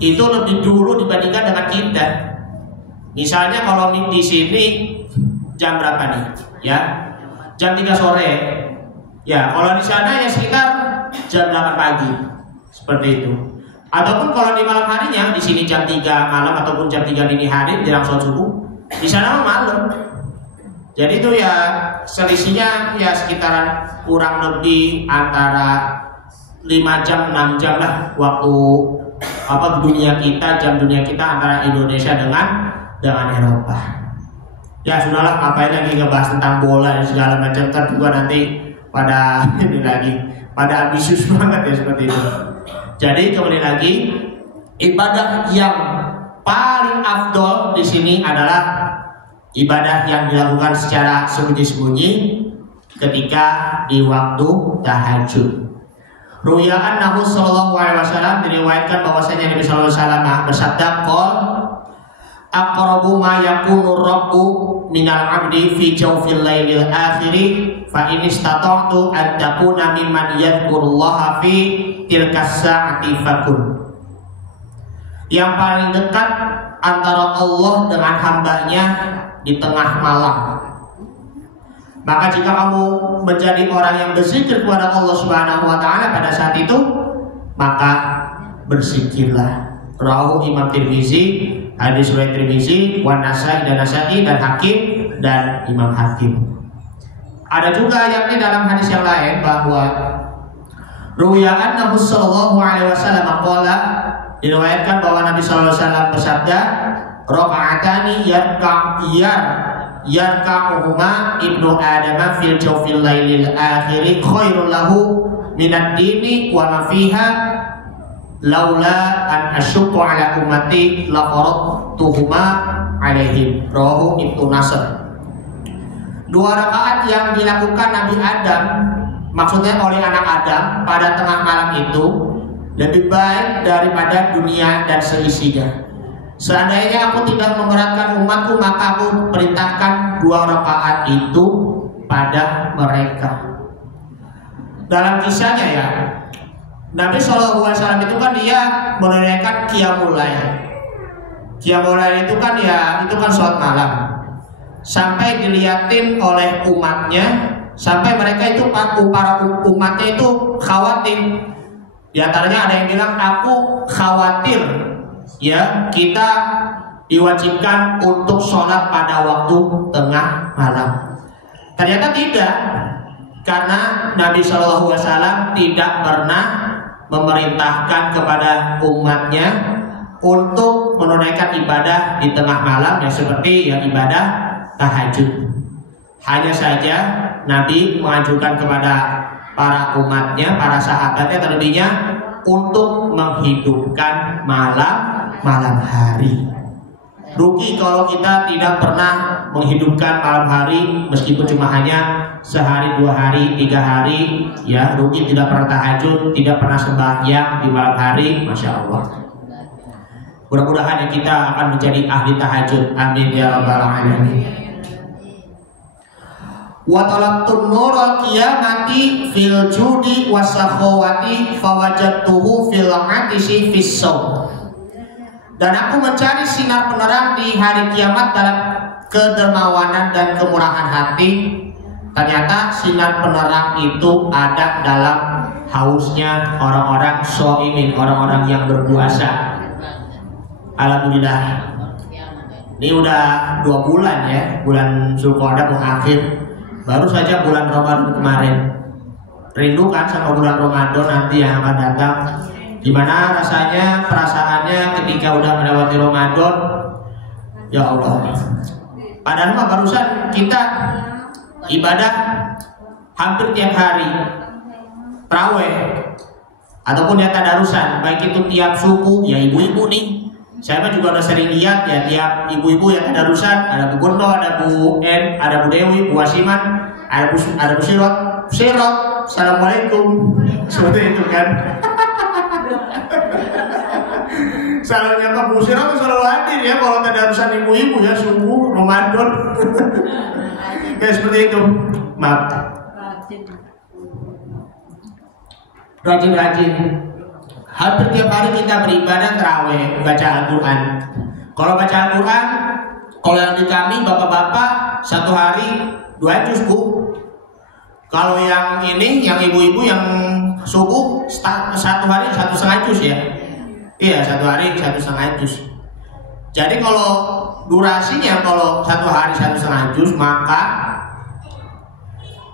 lebih dulu dibandingkan dengan kita. Misalnya kalau di sini jam berapa nih ya, jam 3 sore ya, kalau di sana ya sekitar jam 8 pagi seperti itu. Ataupun kalau di malam harinya, di sini jam 3 malam ataupun jam 3 dini hari jelang sholat subuh, di sana malam. Jadi itu ya selisihnya ya sekitaran kurang lebih antara 5 jam 6 jam lah waktu dunia kita, jam dunia kita antara Indonesia dengan Eropa. Ya sudahlah, ngapain lagi ngebahas tentang bola dan segala macam, kan juga nanti pada ini lagi pada ambisius banget ya seperti itu. Jadi kembali lagi, ibadah yang paling afdol di sini adalah ibadah yang dilakukan secara sembunyi-sembunyi ketika di waktu tahajud. Ruwiyaan Nabi Sallallahu Alaihi Wasallam diriwayatkan bahwasanya Nabi Sallallahu Alaihi Wasallam bersabda, "Qol aqrabu ma yakunu rabbu minal abdi fi jawfil lailil akhiri fa in istata'tu an takuna mimman yadhkurullaha fi tilkas sa'ati fakun." Yang paling dekat antara Allah dengan hambanya di tengah malam. Maka jika kamu menjadi orang yang berzikir kepada Allah Subhanahu wa taala pada saat itu, maka berzikirlah. Rawahu Imam Tirmizi, hadis riwayat Tirmizi, wan Nasai dan Nasai dan Hakim dan Imam Hakim. Ada juga yakni dalam hadis yang lain bahwa ruwiyaan Nabi sallallahu alaihi wasallam qala, diriwayatkan bahwa Nabi sallallahu alaihi wasallam bersabda, rakaatani yarka'uhuma ibnu adama fil jawfil lailil akhiri khairul lahu minad dini wa ma fiha laula an asyukku ala ummati la faradtuhuma alaihim. Rawahu Ibnu Nasr. 2 rakaat yang dilakukan Nabi Adam, maksudnya oleh anak Adam pada tengah malam itu lebih baik daripada dunia dan seisinya. Seandainya aku tidak memberatkan umatku, maka aku perintahkan 2 rakaat itu pada mereka. Dalam kisahnya ya, Nabi SAW itu kan dia menunaikan qiyamul lail. Qiyamul lail itu kan ya, itu kan sholat malam. Sampai dilihatin oleh umatnya, sampai mereka itu para umatnya itu khawatir. Di antaranya ada yang bilang, aku khawatir ya kita diwajibkan untuk sholat pada waktu tengah malam. Ternyata tidak, karena Nabi SAW tidak pernah memerintahkan kepada umatnya untuk menunaikan ibadah di tengah malam yang seperti yang ibadah tahajud. Hanya saja Nabi mengajukan kepada para umatnya, para sahabatnya terlebihnya untuk menghidupkan malam hari. Rugi kalau kita tidak pernah menghidupkan malam hari, meskipun cuma hanya sehari, 2 hari, 3 hari ya. Rugi tidak pernah tahajud, tidak pernah sembahyang di malam hari. Masya Allah. Mudah-mudahan kita akan menjadi ahli tahajud. Amin ya rabbal alamin. Wa talaqtun nurul qiyamati fil judi wasakhawati fawajadtuhu fil atisi fis sawm. Dan aku mencari sinar penerang di hari kiamat dalam kedermawanan dan kemurahan hati. Ternyata sinar penerang itu ada dalam hausnya orang-orang shaimin, orang-orang yang berpuasa. Alhamdulillah. Ini udah 2 bulan ya, bulan Zulqa'dah mau akhir. Baru saja bulan Ramadan kemarin. Rindu kan sama bulan Ramadan nanti yang akan datang. Gimana rasanya, perasaannya ketika udah melewati Ramadan? Ya Allah. Padahal mah barusan kita ibadah hampir tiap hari, tarawih ataupun ya tadarusan, baik itu tiap subuh. Ya ibu-ibu nih, saya mah juga udah sering lihat ya tiap ibu-ibu yang tadarusan, ada Bu Gondo, ada Bu En, ada Bu Dewi, Bu Wasiman, ada Bu Sirot, Assalamualaikum, seperti itu kan. Salahnya Pak Bu Sirot selalu hadir ya kalau tadarusan ibu-ibu ya subuh Ramadan. Kayak seperti itu. Maaf. Rajin-rajin. Hampir tiap hari kita beribadah tarawih, baca Al-Quran. Kalau baca Al-Quran, kalau yang di kami bapak-bapak 1 hari 2 juz Bu. Kalau yang ini, yang ibu-ibu yang subuh 1 hari 1,5 juz ya. Iya, 1 hari 1,5 juz. Jadi kalau durasinya kalau 1 hari 1,5 juz, maka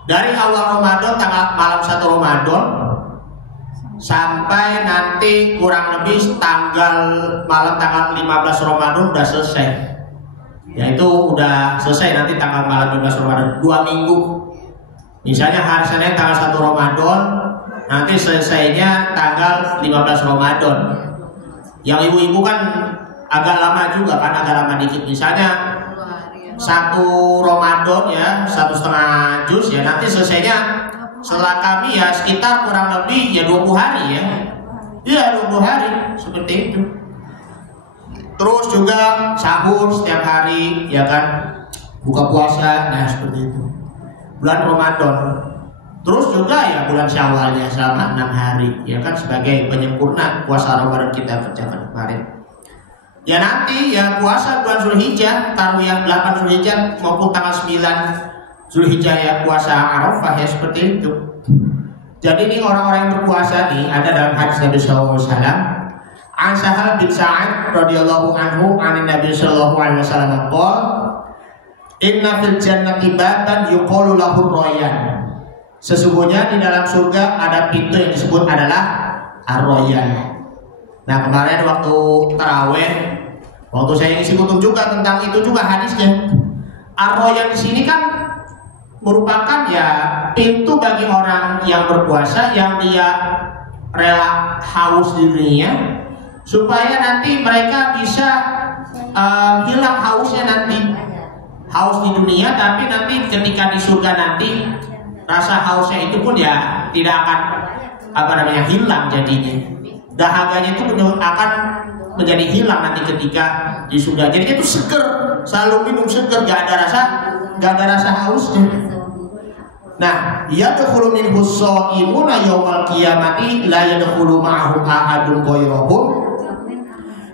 dari awal Ramadan malam 1 Ramadan sampai nanti kurang lebih malam tanggal 15 Ramadan udah selesai. Ya itu udah selesai nanti tanggal malam 15 Ramadan 2 minggu. Misalnya hari Senin tanggal 1 Ramadan, nanti selesainya tanggal 15 Ramadan. Yang ibu-ibu kan agak lama juga kan, agak lama dikit. Misalnya 1 Ramadan ya 1,5 juz ya, nanti selesainya setelah kami ya sekitar kurang lebih ya 20 hari ya. Iya 20 hari seperti itu. Terus juga sahur setiap hari ya kan, buka puasa, nah seperti itu. Bulan Ramadan. Terus juga ya bulan Syawalnya selama 6 hari ya kan, sebagai penyempurna puasa Ramadan kita kerjakan kemarin. Ya nanti ya puasa bulan Zulhijjah, tarawih 8 Zulhijjah maupun tanggal 9 Zulhijjah ya puasa Arafah ya seperti itu. Jadi ini orang-orang yang berpuasa nih ada dalam hadis Nabi sallallahu alaihi wasallam. An Sahal bin Sa'ad radhiyallahu anhu an Nabi sallallahu alaihi wasallam qol inna fil jannati baban yuqalu lahu Rayyan. Sesungguhnya di dalam surga ada pintu yang disebut adalah Ar-Rayyan. Nah kemarin waktu tarawih, waktu saya ngisi kutub juga tentang itu juga hadisnya. Ar-Rayyan di sini kan merupakan ya pintu bagi orang yang berpuasa yang dia rela haus di dunia supaya nanti mereka bisa hilang hausnya nanti. Haus di dunia, tapi nanti ketika di surga nanti rasa hausnya itu pun ya tidak akan hilang jadinya. Dahaganya itu akan menjadi hilang nanti ketika di surga. Jadi itu seger, selalu minum seger, gak ada rasa hausnya. Nah, yadkhulu minhu shaimuna yaumal qiyamati la yadkhulu ma'ahu ahadun ghairuhum.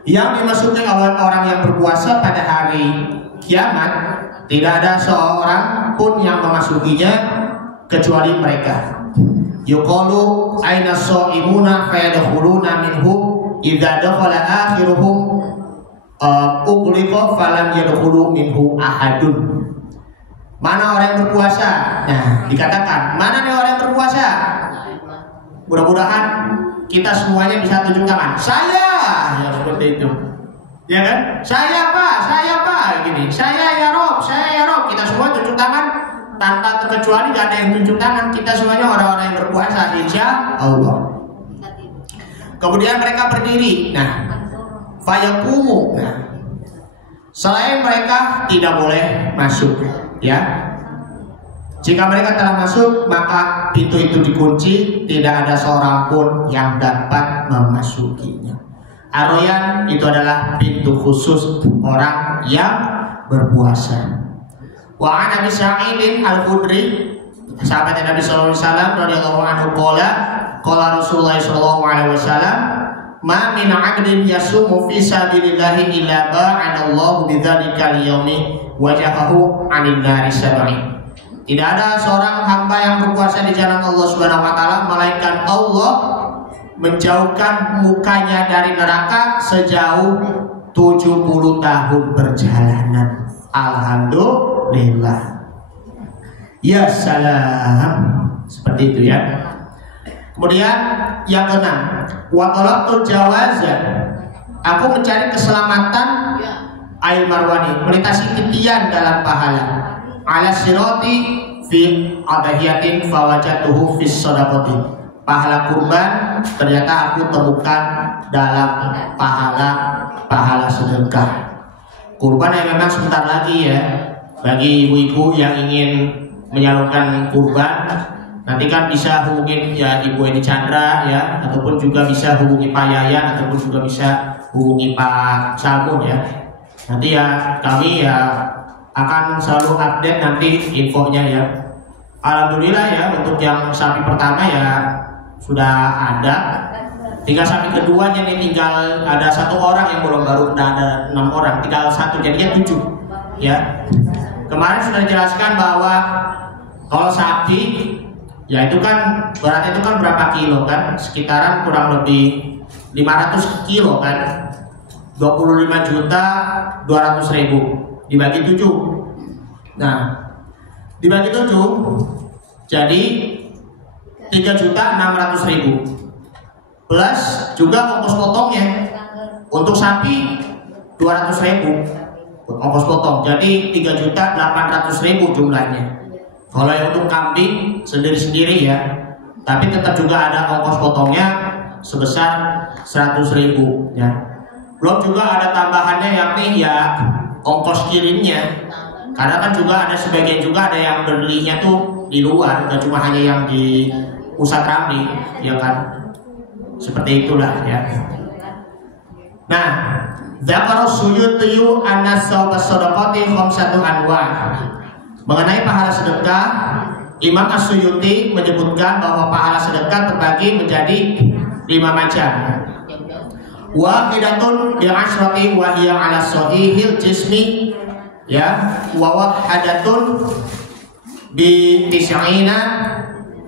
Yang dimaksudkan orang yang berpuasa pada hari kiamat tidak ada seorang pun yang memasukinya kecuali mereka. Yuqalu aina shaimuna fayadkhuluna minhu idza dakhala akhiruhum ughliqa falam yadkhulu minhu ahadun. Mana orang yang berpuasa? Nah, dikatakan, mana nih orang yang berpuasa? Mudah-mudahan kita semuanya bisa tunjuk tangan. Saya, ya seperti itu. Ya kan? Saya Pak, gini. Saya ya Rob. Kita semua tunjuk tangan tanpa terkecuali, gak ada yang tunjuk tangan. Kita semuanya orang-orang yang berpuasa, insya Allah. Kemudian mereka berdiri. Nah, fayaqumu. Nah, selain mereka tidak boleh masuk. Ya, jika mereka telah masuk maka pintu itu dikunci, tidak ada seorang pun yang dapat memasukinya. Ar-Rayyan itu adalah pintu khusus orang yang berpuasa. Wa an Abi Sa'id Al-Khudri, sahabat Nabi sallallahu alaihi wasallam radhiyallahu anhu qala Rasulullah sallallahu alaihi wasallam ma min 'abdin yasumu fi sabilillahi illa ba'adallahu bidzalikal yaumi wajahahu 'anil nari sab'in. Tidak ada seorang hamba yang berpuasa di jalan Allah Subhanahu wa taala melainkan Allah menjauhkan mukanya dari neraka sejauh 70 tahun perjalanan. Alhamdulillah. Ya salam. Seperti itu ya. Kemudian yang keenam, wa talabtul jawazan. Aku mencari keselamatan ail marwani, melintasi titian dalam pahala. Ala sirati fi adahiyatin fawajatuhu fi sadaqati. Pahala kurban ternyata aku temukan dalam pahala sedekah. Kurban yang memang sebentar lagi ya. Bagi ibu-ibu yang ingin menyalurkan kurban, nanti kan bisa hubungin ya Ibu Edi Chandra ya, ataupun juga bisa hubungi Pak Yayan, ataupun juga bisa hubungi Pak Salmun ya. Nanti ya kami ya akan selalu update nanti infonya ya. Alhamdulillah ya, untuk yang sapi pertama ya sudah ada. Tinggal sapi keduanya nih, tinggal ada 1 orang yang belum, baru ada 6 orang, tinggal 1 jadinya 7 ya. Kemarin sudah dijelaskan bahwa kalau sapi ya itu kan beratnya itu kan berapa kilo kan, sekitaran kurang lebih 500 kilo kan, 25.200.000 dibagi 7. Nah, dibagi 7 jadi 3.600.000 plus juga ongkos potongnya. Untuk sapi 200.000 ongkos potong, jadi 3.800.000 jumlahnya. Kalau yang untuk kambing sendiri-sendiri ya, tapi tetap juga ada ongkos potongnya sebesar 100.000 ya. Belum juga ada tambahannya yakni ya ongkos kirimnya. Karena kan juga ada sebagian juga ada yang belinya tuh di luar, gak cuma hanya yang di pusat Ramli, ya kan? Seperti itulah ya. Nah, Zakar Suyuti anna sadaqati khamsatu anwa'. Mengenai pahala sedekah, Imam As-Suyuti menyebutkan bahwa pahala sedekah terbagi menjadi 5 macam. Wahidatun bi'ashrati wa hiya 'ala sahihil jismi ya, wa wahadatun bi tis'ina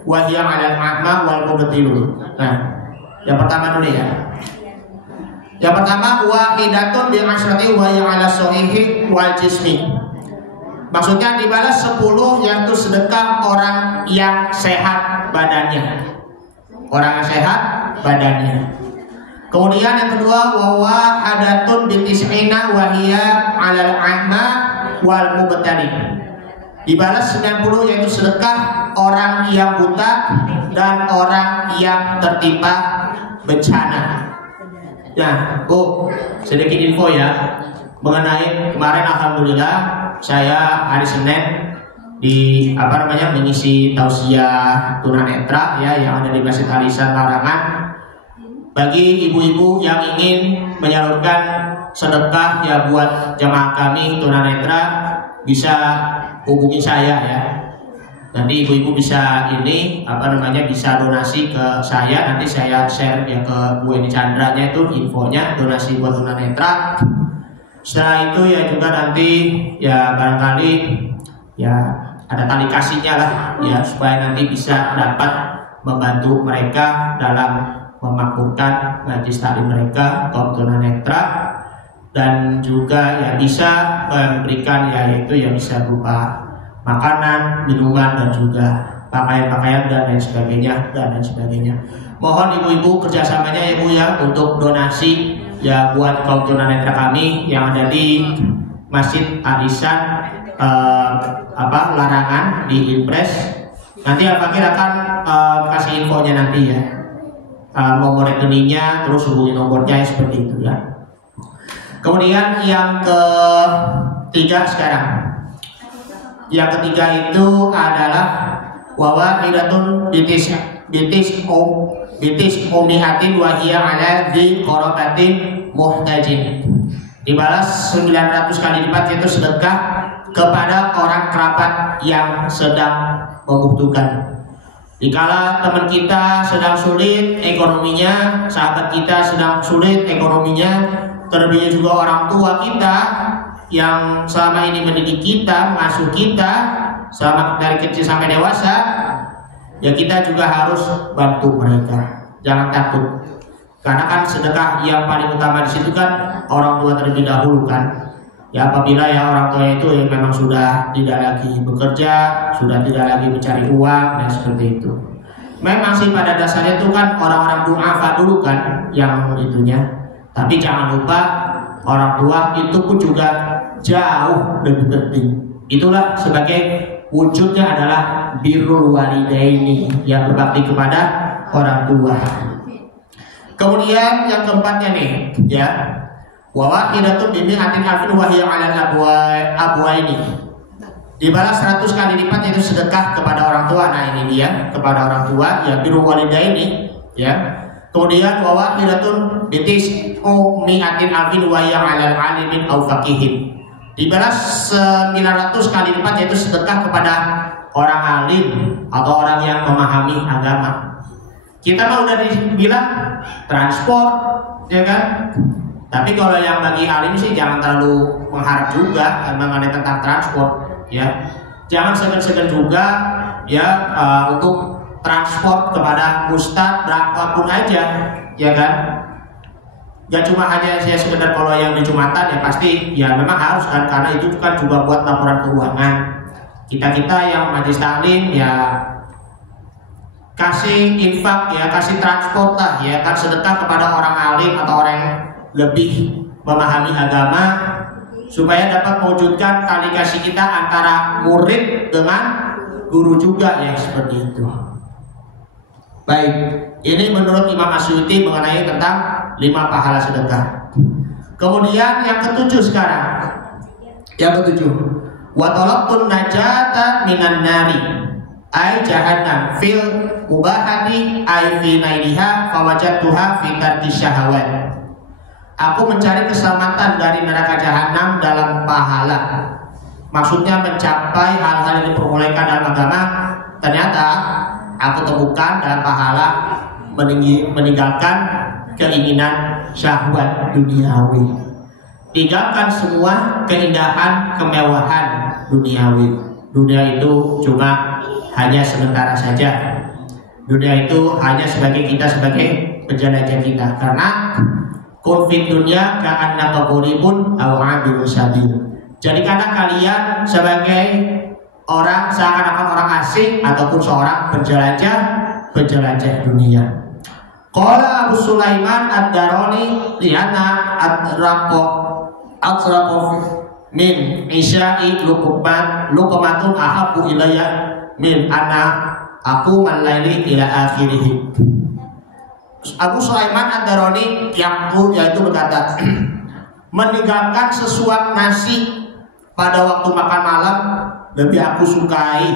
wa hiya 'ala al-a'ma wal mubtilun. Nah, yang pertama dulu ya. Yang pertama wahidatun bi'ashrati wa hiya 'ala sahihi wal jismi. Maksudnya dibalas 10 yaitu sedekah orang yang sehat badannya. Orang yang sehat badannya. Kemudian yang kedua wa hadatun bitis'ina wa hiya 'alal a'ma wal mubtali. Dibalas 90 yaitu sedekah orang yang buta dan orang yang tertimpa bencana. Nah, sedikit info ya mengenai kemarin alhamdulillah saya hari Senin di mengisi tausiah tunanetra ya yang ada di Masjid Al-Ihsan Larangan. Bagi ibu-ibu yang ingin menyalurkan sedekah ya buat jamaah kami tunanetra bisa hubungi saya ya. Nanti ibu-ibu bisa bisa donasi ke saya, nanti saya share ya ke Bu Eni Chandra-nya itu infonya donasi buat tunanetra. Setelah itu ya juga nanti ya barangkali ya ada tali kasihnya lah ya supaya nanti bisa dapat membantu mereka dalam memakmurkan majlis taklim mereka kaum tunanetra, dan juga ya bisa memberikan yaitu yang bisa berupa makanan, minuman, dan juga pakaian-pakaian dan lain sebagainya. Mohon ibu-ibu kerjasamanya ya Bu ya untuk donasi ya buat kaum tunanetra kami yang ada di Masjid Al-Ihsan Larangan di Impres. Nanti Al-Fakir akan kasih infonya nanti ya, nomor rekeningnya, terus hubungi nomornya seperti itu ya. Kemudian yang ketiga sekarang. Yang ketiga itu adalah wawahidatun bitis umihatin wa hiya ala dhi qarabatin muhtajin. Dibalas 900 kali lipat yaitu sedekah kepada orang kerabat yang sedang membutuhkan. Dikala teman kita sedang sulit ekonominya, sahabat kita sedang sulit ekonominya, terlebihnya juga orang tua kita yang selama ini mendidik kita, mengasuh kita selama dari kecil sampai dewasa, ya kita juga harus bantu mereka. Jangan takut, karena kan sedekah yang paling utama di situ kan orang tua terlebih dahulu kan. Ya apabila ya orang tua itu ya memang sudah tidak lagi bekerja, sudah tidak lagi mencari uang dan seperti itu. Memang sih pada dasarnya itu kan orang-orang du'afa dulu kan yang itunya. Tapi jangan lupa orang tua itu pun juga jauh lebih penting. Itulah sebagai wujudnya adalah birrul walidaini, yang berbakti kepada orang tua. Kemudian yang keempatnya nih, ya. Wa wahidatun bi mi'atin alfin wa hiya 'ala abwaini. Dibalas 100 kali lipat itu sedekah kepada orang tua. Nah ini dia kepada orang tua ya birrul walidaini, ya. Kemudian wa wahidatun bi mi'atin alfin wa hiya 'ala alimin aw faqihin. Dibalas 900 kali lipat yaitu sedekah kepada orang alim atau orang yang memahami agama. Kita mah udah dibilang transport, ya kan? Tapi kalau yang bagi alim sih jangan terlalu mengharap juga mengenai tentang transport, ya. Jangan segan-segan juga, ya, untuk transport kepada ustadz berapapun aja, ya kan? Gak cuma hanya saya sekedar kalau yang di Jumatan ya pasti, ya memang harus kan, karena itu kan juga buat laporan keuangan. Kita yang majelis taklim ya kasih infak, ya kasih transport lah, ya kan, sedekah kepada orang alim atau orang yang lebih memahami agama supaya dapat mewujudkan tali kasih kita antara murid dengan guru juga, ya seperti itu. Baik, ini menurut Imam Asyuti mengenai tentang 5 pahala sedekah. Kemudian yang ketujuh sekarang, yang ketujuh, wa talabtun najata minan nari ay jahannam fil mubahati ay fi nailiha fawajadtuha fi tarki syahawat. Aku mencari keselamatan dari neraka jahanam dalam pahala. Maksudnya mencapai hal-hal yang diperbolehkan dalam agama. Ternyata aku temukan dalam pahala meninggalkan keinginan syahwat duniawi. Tinggalkan semua keindahan, kemewahan duniawi. Dunia itu cuma hanya sementara saja. Dunia itu hanya sebagai kita sebagai penjelajah kita. Karena kun fid dunya ka'annaka gharibun aw 'abirun sabil. Jadikanlah kalian sebagai orang seakan-akan orang asing ataupun seorang penjelajah dunia. Qala Abu Sulaiman Ad-Darani liana atraqo min isya'i luqmatun ahabbu ilayya min anna aku man laili ila akhirih. Abu Sulaiman Ad-Darani yaitu berkata, meninggalkan sesuap nasi pada waktu makan malam lebih aku sukai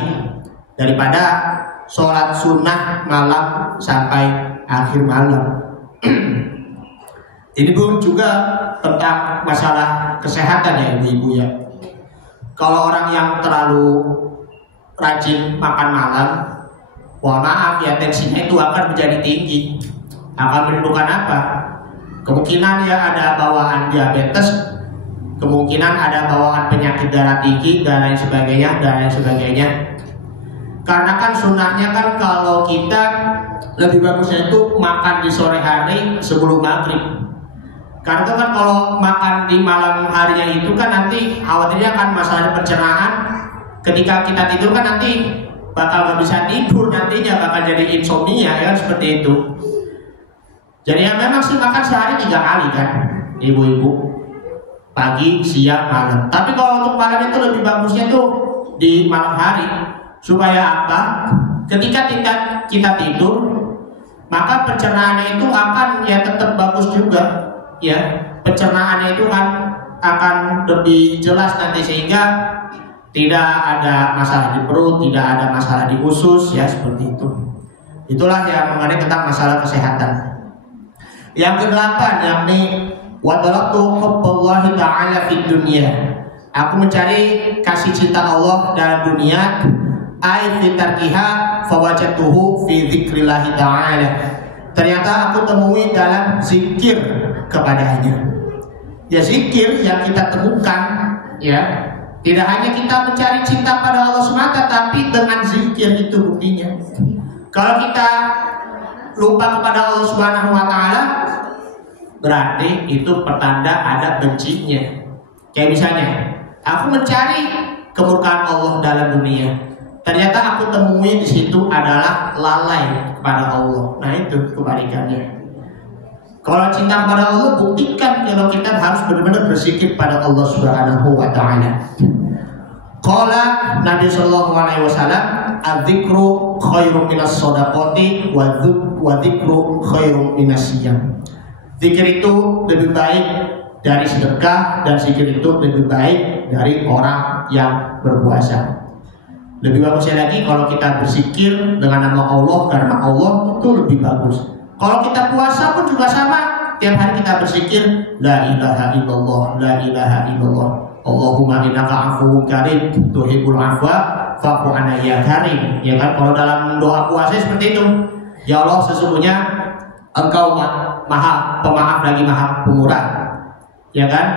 daripada sholat sunnah malam sampai akhir malam. Ini pun juga tentang masalah kesehatan ya ibu-ibu ya. Kalau orang yang terlalu rajin makan malam, mohon maaf ya, tensinya itu akan menjadi tinggi. Akan menimbulkan apa? Kemungkinan ya ada bawaan diabetes, kemungkinan ada bawaan penyakit darah tinggi dan lain sebagainya. Karena kan sunnahnya kan kalau kita lebih bagusnya itu makan di sore hari sebelum maghrib. Karena itu kan kalau makan di malam harinya itu kan nanti khawatirnya kan masalah pencernaan. Ketika kita tidur kan nanti bakal nggak bisa tidur, nantinya bakal jadi insomnia ya kan, seperti itu. Jadi ya memang sih makan sehari 3 kali kan ibu-ibu, pagi, siang, malam. Tapi kalau untuk malam itu lebih bagusnya tuh di malam hari. Supaya apa? Ketika kita tidur, maka pencernaannya itu akan ya tetap bagus juga, ya. Pencernaannya itu kan akan lebih jelas nanti, sehingga tidak ada masalah di perut, tidak ada masalah di usus, ya seperti itu. Itulah yang mengenai tentang masalah kesehatan. Yang ke-8 yakni wa talaqtu hubballahi ta'ala fid dunya. Aku mencari kasih cinta Allah dalam dunia. ai fi tarkiha fawajadtuhu fi dzikrillah ta'ala. Ternyata aku temui dalam zikir kepadanya. Ya, zikir yang kita temukan, ya, tidak hanya kita mencari cinta pada Allah semata, tapi dengan zikir itu buktinya. Kalau kita lupa kepada Allah Subhanahu wa taala, berarti itu pertanda ada bencinya. Kayak misalnya, aku mencari kemurkaan Allah dalam dunia, ternyata aku temui di situ adalah lalai kepada Allah. Nah, itu kebalikannya. Kalau cinta kepada Allah, buktikan kalau kita harus benar-benar berzikir pada Allah Subhanahu wa taala. Qala Nabi sallallahu alaihi wasallam, "Adzikru khairum minas shadaqati wa dzikru khairum minas siyam." Zikir itu lebih baik dari sedekah, dan zikir itu lebih baik dari orang yang berpuasa. Lebih bagusnya lagi kalau kita berzikir dengan nama Allah, karena Allah itu lebih bagus. Kalau kita puasa pun juga sama, tiap hari kita berzikir la ilaha illallah, la ilaha illallah, Allahumma innaka afuwwun karim tuhibbul afwa fa'fu anna ya karim. Ya kan, kalau dalam doa puasa seperti itu, ya Allah, sesungguhnya Engkau maha pemaaf lagi maha pemurah. Ya kan,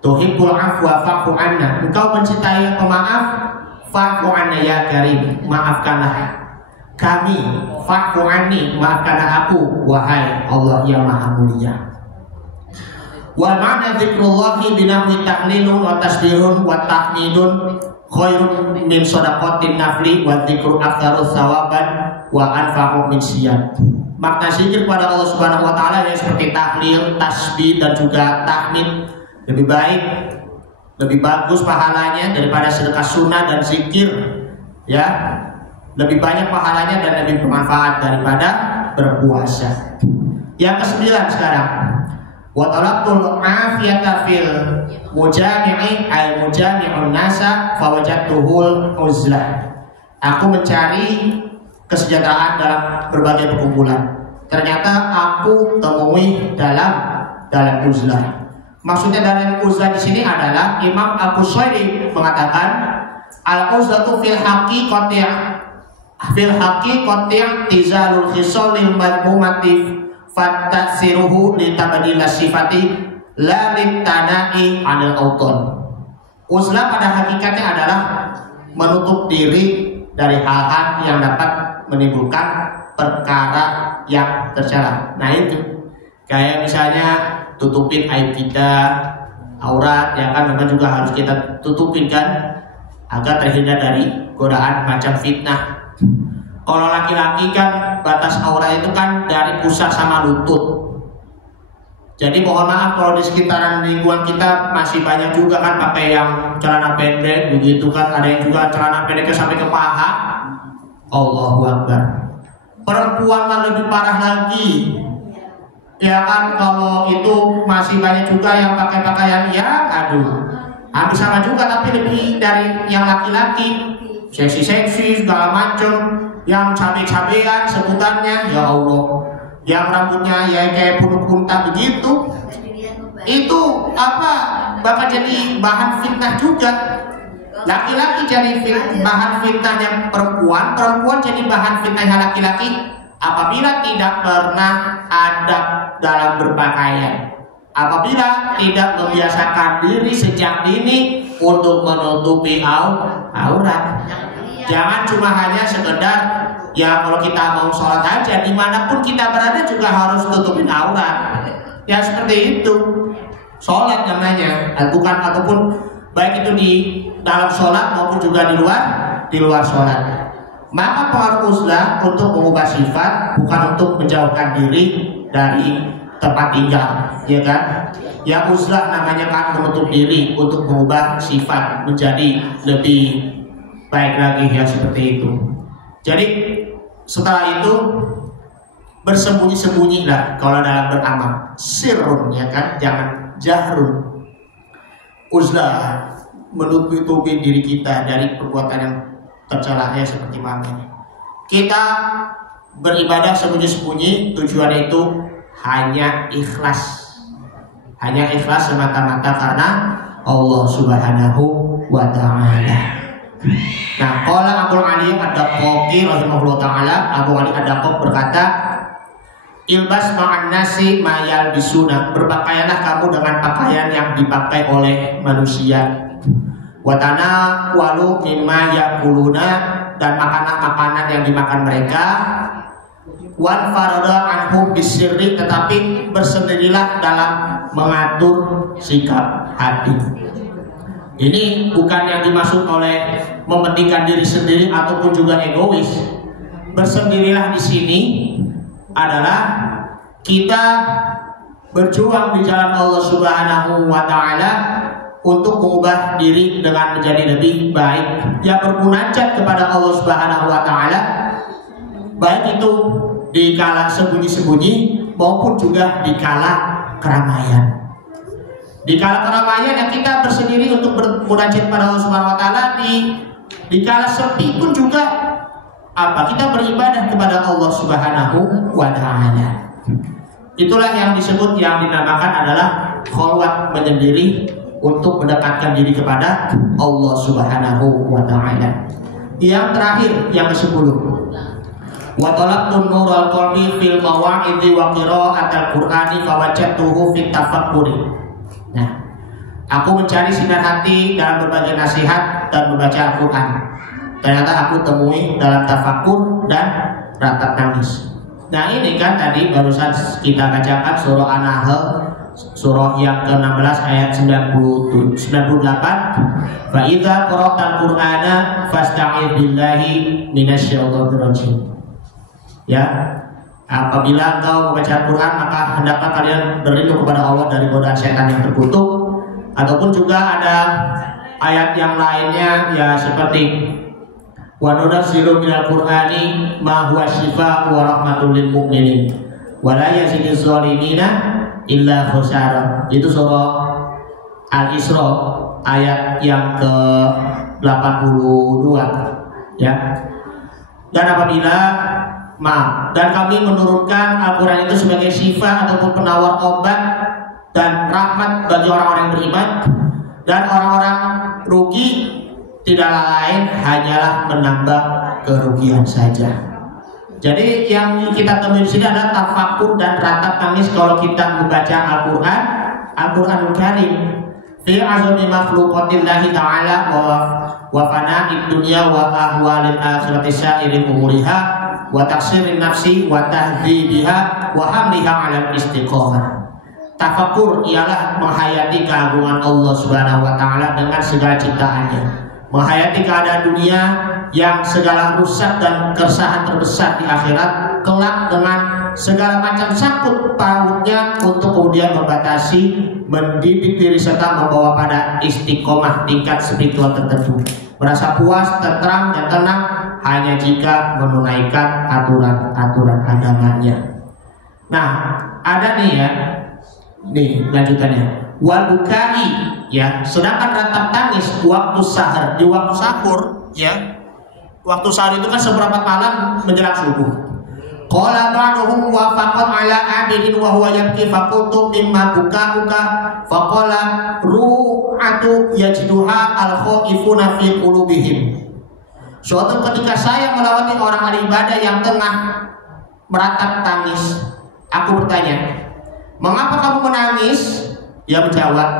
tuhibbul afwa fa'fu anna, Engkau mencintai pemaaf, fa'fu anna ya karim, maafkanlah kami, fa'fu anni, maafkanlah aku, wahai Allah yang maha mulia. Wa ma'na dzikrullahi binahwi tahlilun wa tasbihun wa tahmidun khairun min shadaqatin nafli wa dzikru aktsarus sawaban wa anfa'u min siyam. Makna zikir pada Allah Subhanahu wa taala yang seperti tahlil, tasbih dan juga tahmid lebih baik, lebih bagus pahalanya daripada sedekah sunnah dan zikir, ya. Lebih banyak pahalanya dan lebih bermanfaat daripada berpuasa. Yang ke-9 sekarang, wa talabtul afiyata fil mujami'i ay mujami'un nasa fawajadtuhul uzlah. Aku mencari kesejahteraan dalam berbagai perkumpulan, ternyata aku temui dalam uzlah. Maksudnya dalam uzlah di sini adalah Imam Abu Syairi mengatakan al-uzlatu fil haqiqati tizalul khisalil madmumati fattasiruhu litabdil sifati la litanai anil auton. Uzlah pada hakikatnya adalah menutup diri dari hal-hal yang dapat menimbulkan perkara yang tercela. Nah, itu kayak misalnya tutupin aib kita, aurat, ya kan, memang juga harus kita tutupin kan, agar terhindar dari godaan macam fitnah. Kalau laki-laki kan batas aurat itu kan dari pusar sama lutut. Jadi mohon maaf kalau di sekitaran lingkungan kita masih banyak juga kan pakai yang celana pendek begitu kan, ada yang juga celana pendeknya sampai ke paha. Allahu Akbar. Perempuan kan lebih parah lagi. Ya kan, kalau itu masih banyak juga yang pakai pakaian ya aduh, hampir sama juga tapi lebih dari yang laki-laki. Seksi-seksi segala macam, yang cabe-cabean sebutannya, ya Allah, yang rambutnya ya kayak punuk-punta begitu, itu apa bakal jadi bahan fitnah juga. Laki-laki jadi bahan fitnahnya perempuan, perempuan jadi bahan fitnahnya laki-laki apabila tidak pernah adab dalam berpakaian, apabila tidak membiasakan diri sejak dini untuk menutupi aurat. Jangan cuma hanya sekedar ya kalau kita mau sholat aja, dimanapun kita berada juga harus tutupin aurat. Ya seperti itu sholat namanya, bukan ataupun baik itu di dalam sholat maupun juga di luar sholat. Maka pengaruh uzlah untuk mengubah sifat, bukan untuk menjauhkan diri dari tempat tinggal, ya kan? Yang uzlah namanya kan menutup diri untuk mengubah sifat menjadi lebih baik lagi, ya seperti itu. Jadi setelah itu bersembunyi-sembunyilah kalau dalam beramal, sirrun, ya kan, jangan jahrun. Uzlah menutupi diri kita dari perbuatan yang tercela, ya seperti mana kita beribadah sembunyi-sembunyi, tujuannya itu hanya ikhlas semata-mata karena Allah Subhanahu wa ta'ala. Nah, qala Abu Ali Ad-Daqqaqi rahimahullah taala, Abu Ali Ad-Daqqaq berkata, ilbas ma'an nasi ma yalbisuna, berpakaianlah kamu dengan pakaian yang dipakai oleh manusia. Watana walu mimma yakuluna, dan makanan-makanan yang dimakan mereka. Wan farada anhum bisirri, tetapi bersendirilah dalam mengatur sikap hati. Ini bukan yang dimaksud oleh mementingkan diri sendiri ataupun juga egois. Bersendirilah di sini adalah kita berjuang di jalan Allah Subhanahu wa taala untuk mengubah diri dengan menjadi lebih baik, yang bermunajat kepada Allah Subhanahu wa taala, baik itu di kala sembunyi-sembunyi maupun juga di kala keramaian. Di kala keramaian yang kita bersendiri untuk bermunajat pada Allah Subhanahu wa taala, di kala sepi pun juga kita beribadah kepada Allah Subhanahu wa taala. Itulah yang disebut, yang dinamakan adalah khalwat, menyendiri untuk mendekatkan diri kepada Allah Subhanahu wa taala. Yang terakhir, yang ke-10. Wa talaqtun nurul qalbi fil mawa'idhi wa qira'atil qur'ani fawajadtuhu fit tafakkuri. Nah, aku mencari sinar hati dalam berbagai nasihat dan membaca Al-Qur'an. Ternyata aku temui dalam tafakkur dan ratap tangis. Nah, ini kan tadi barusan kita bacakan surah An-Nahl, surah yang ke-16 ayat 98. Fa idza qara'tal qur'ana fasta'idz billahi minasyaitonir rajim. Ya, apabila engkau membaca Al-Qur'an, maka hendaklah kalian berlindung kepada Allah dari godaan setan yang terkutuk. Ataupun juga ada ayat yang lainnya, ya, seperti wa nunazzilu minal qur'ani ma huwa syifaa'un wa rahmatul lil mu'minin wa la yazidiz zalimina illa khusara. Itu surah Al-Isra ayat yang ke-82, ya. Dan apabila dan kami menurunkan Al-Quran itu sebagai syifa ataupun penawar obat dan rahmat bagi orang-orang yang beriman, dan orang-orang rugi tidaklah lain hanyalah menambah kerugian saja. Jadi yang kita temui di sini adalah tafakkur dan ratap tangis kalau kita membaca Al-Quran, Al-Quranul Karim, fi azami makhluqatillahi ta'ala wa fana'id dunya wa ahwalil akhirati sa'iri umuriha wa taksirin nafsi wa tahdzibiha wa hamliha 'alal istiqamah. Tafakkur ialah menghayati keagungan Allah Subhanahu wa taala dengan segala ciptaannya, menghayati keadaan dunia yang segala rusak dan keresahan terbesar di akhirat kelak dengan segala macam sangkut pautnya, untuk kemudian membatasi, mendidik diri serta membawa pada istiqomah tingkat spiritual tertentu, merasa puas, tenteram dan tenang hanya jika menunaikan aturan-aturan agamanya. Nah, ada nih ya, nih lanjutannya. Wal bukai, ya, sedangkan ratap tangis waktu sahur, di waktu sahur, ya. Waktu sahur itu kan seberapa malam menjelang subuh. Qala ba'duhum wa faqat ala abidin wa huwa yabki faqultu mimma bukauka faqala ru'atu yajduha al-khaifuna fi qulubihim. Suatu ketika saya melewati orang ahli ibadah yang tengah meratap tangis, aku bertanya, mengapa kamu menangis? Dia menjawab,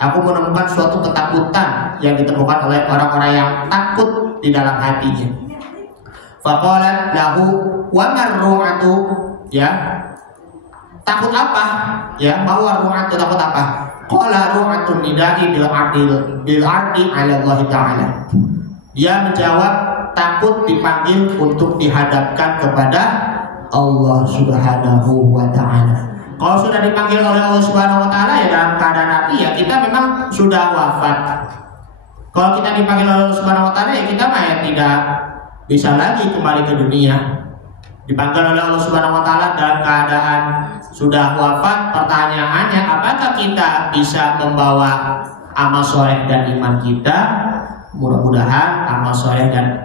aku menemukan suatu ketakutan yang ditemukan oleh orang-orang yang takut di dalam hatinya. Faqalat lahu wa marru'atu, ya, takut apa? Ya, bahwa ru'atu takut apa? Qala ru'atun nida'i bil ardi 'ala Allah ta'ala. Dia menjawab, takut dipanggil untuk dihadapkan kepada Allah Subhanahu wa ta'ala. Kalau sudah dipanggil oleh Allah Subhanahu wa ta'ala, ya dalam keadaan hati, ya kita memang sudah wafat. Kalau kita dipanggil oleh Allah Subhanahu wa ta'ala, ya kita ya tidak bisa lagi kembali ke dunia. Dipanggil oleh Allah Subhanahu wa ta'ala dalam keadaan sudah wafat, pertanyaannya apakah kita bisa membawa amal soleh dan iman kita? Mudah-mudahan amal soleh dan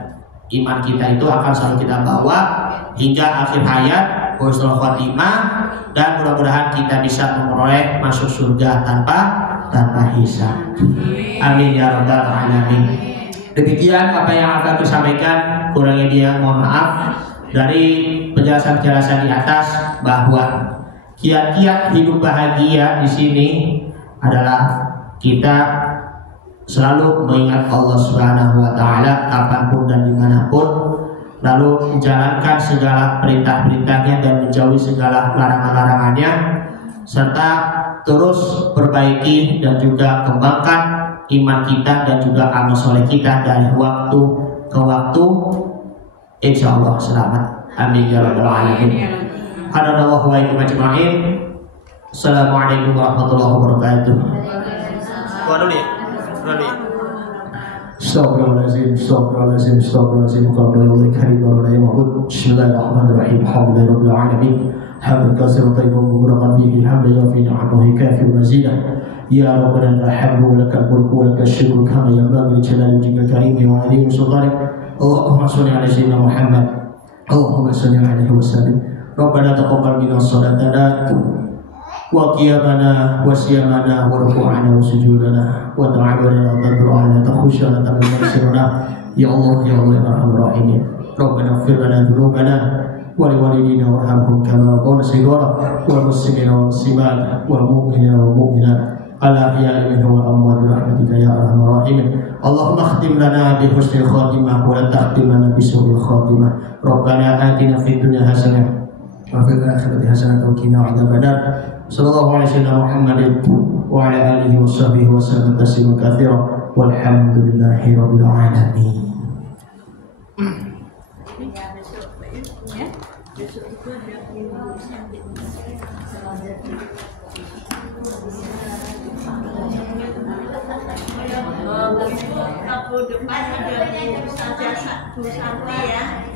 iman kita itu akan selalu kita bawa hingga akhir hayat, husnul khotimah, dan mudah-mudahan kita bisa memperoleh masuk surga tanpa hisab. Amin ya rabbal alamin. Demikian apa yang akan disampaikan, kurangnya dia mohon maaf. Dari penjelasan-penjelasan di atas bahwa kiat-kiat hidup bahagia di sini adalah kita selalu mengingat Allah Subhanahu wa taala kapanpun dan dimanapun, lalu menjalankan segala perintah-perintahnya dan menjauhi segala larangan-larangannya, serta terus perbaiki dan juga kembangkan iman kita dan juga amal soleh kita dari waktu ke waktu, insya Allah selamat. Amin ya rabbal alamin. Hadanallahu wa iyyakum ajma'in. Assalamualaikum warahmatullahi wabarakatuh. Astagfirullahaladzim, astagfirullahaladzim, astagfirullahaladzim. Qabla karim wa la yamut. Bismillahirrahmanirrahim. Alhamdulillahirabbil alamin. Hamdan katsiran tayyiban mubarakan fihi, hamdan yafi ni'amahu kafi mazidah. Ya Rabbana alhamdu wa lakal mulku wa lakal syukru kama yanbaghi li jalali wajhikal karim wa 'azimi sultanik. Allahumma shalli 'ala sayyidina Muhammad. Allahumma shalli 'alaihi wa sallim. Rabbana taqabbal minna salatana wa qiyamana wa siyamana wa ruku'ana wa sujudana wa ta'abudana wa tadru'ana takhusyana tamim marsiruna. Ya Allah ya Allah ya Arhamar Rahimin. Rabbana ighfir lana dhunubana wa liwalidina warhamhum kama rabbawna shighara wal muslimina wal muslimat wal mu'minina wal mu'minat ala ahya'i minhum wal amwat bi rahmatika ya Arhamar Rahimin. Allahumma khtim lana bi husnil khatimah wa la takhtim lana bi su'il khatimah. Rabbana atina fid dunya hasanah wa fil akhirati hasanah wa qina adzabannar. Sallallahu alaihi wasallam Muhammadin wa ala alihi wa sahbihi wa sallam tasliman katsiran walhamdulillahi rabbil alamin. Aku depan ada saja 1 sampai ya.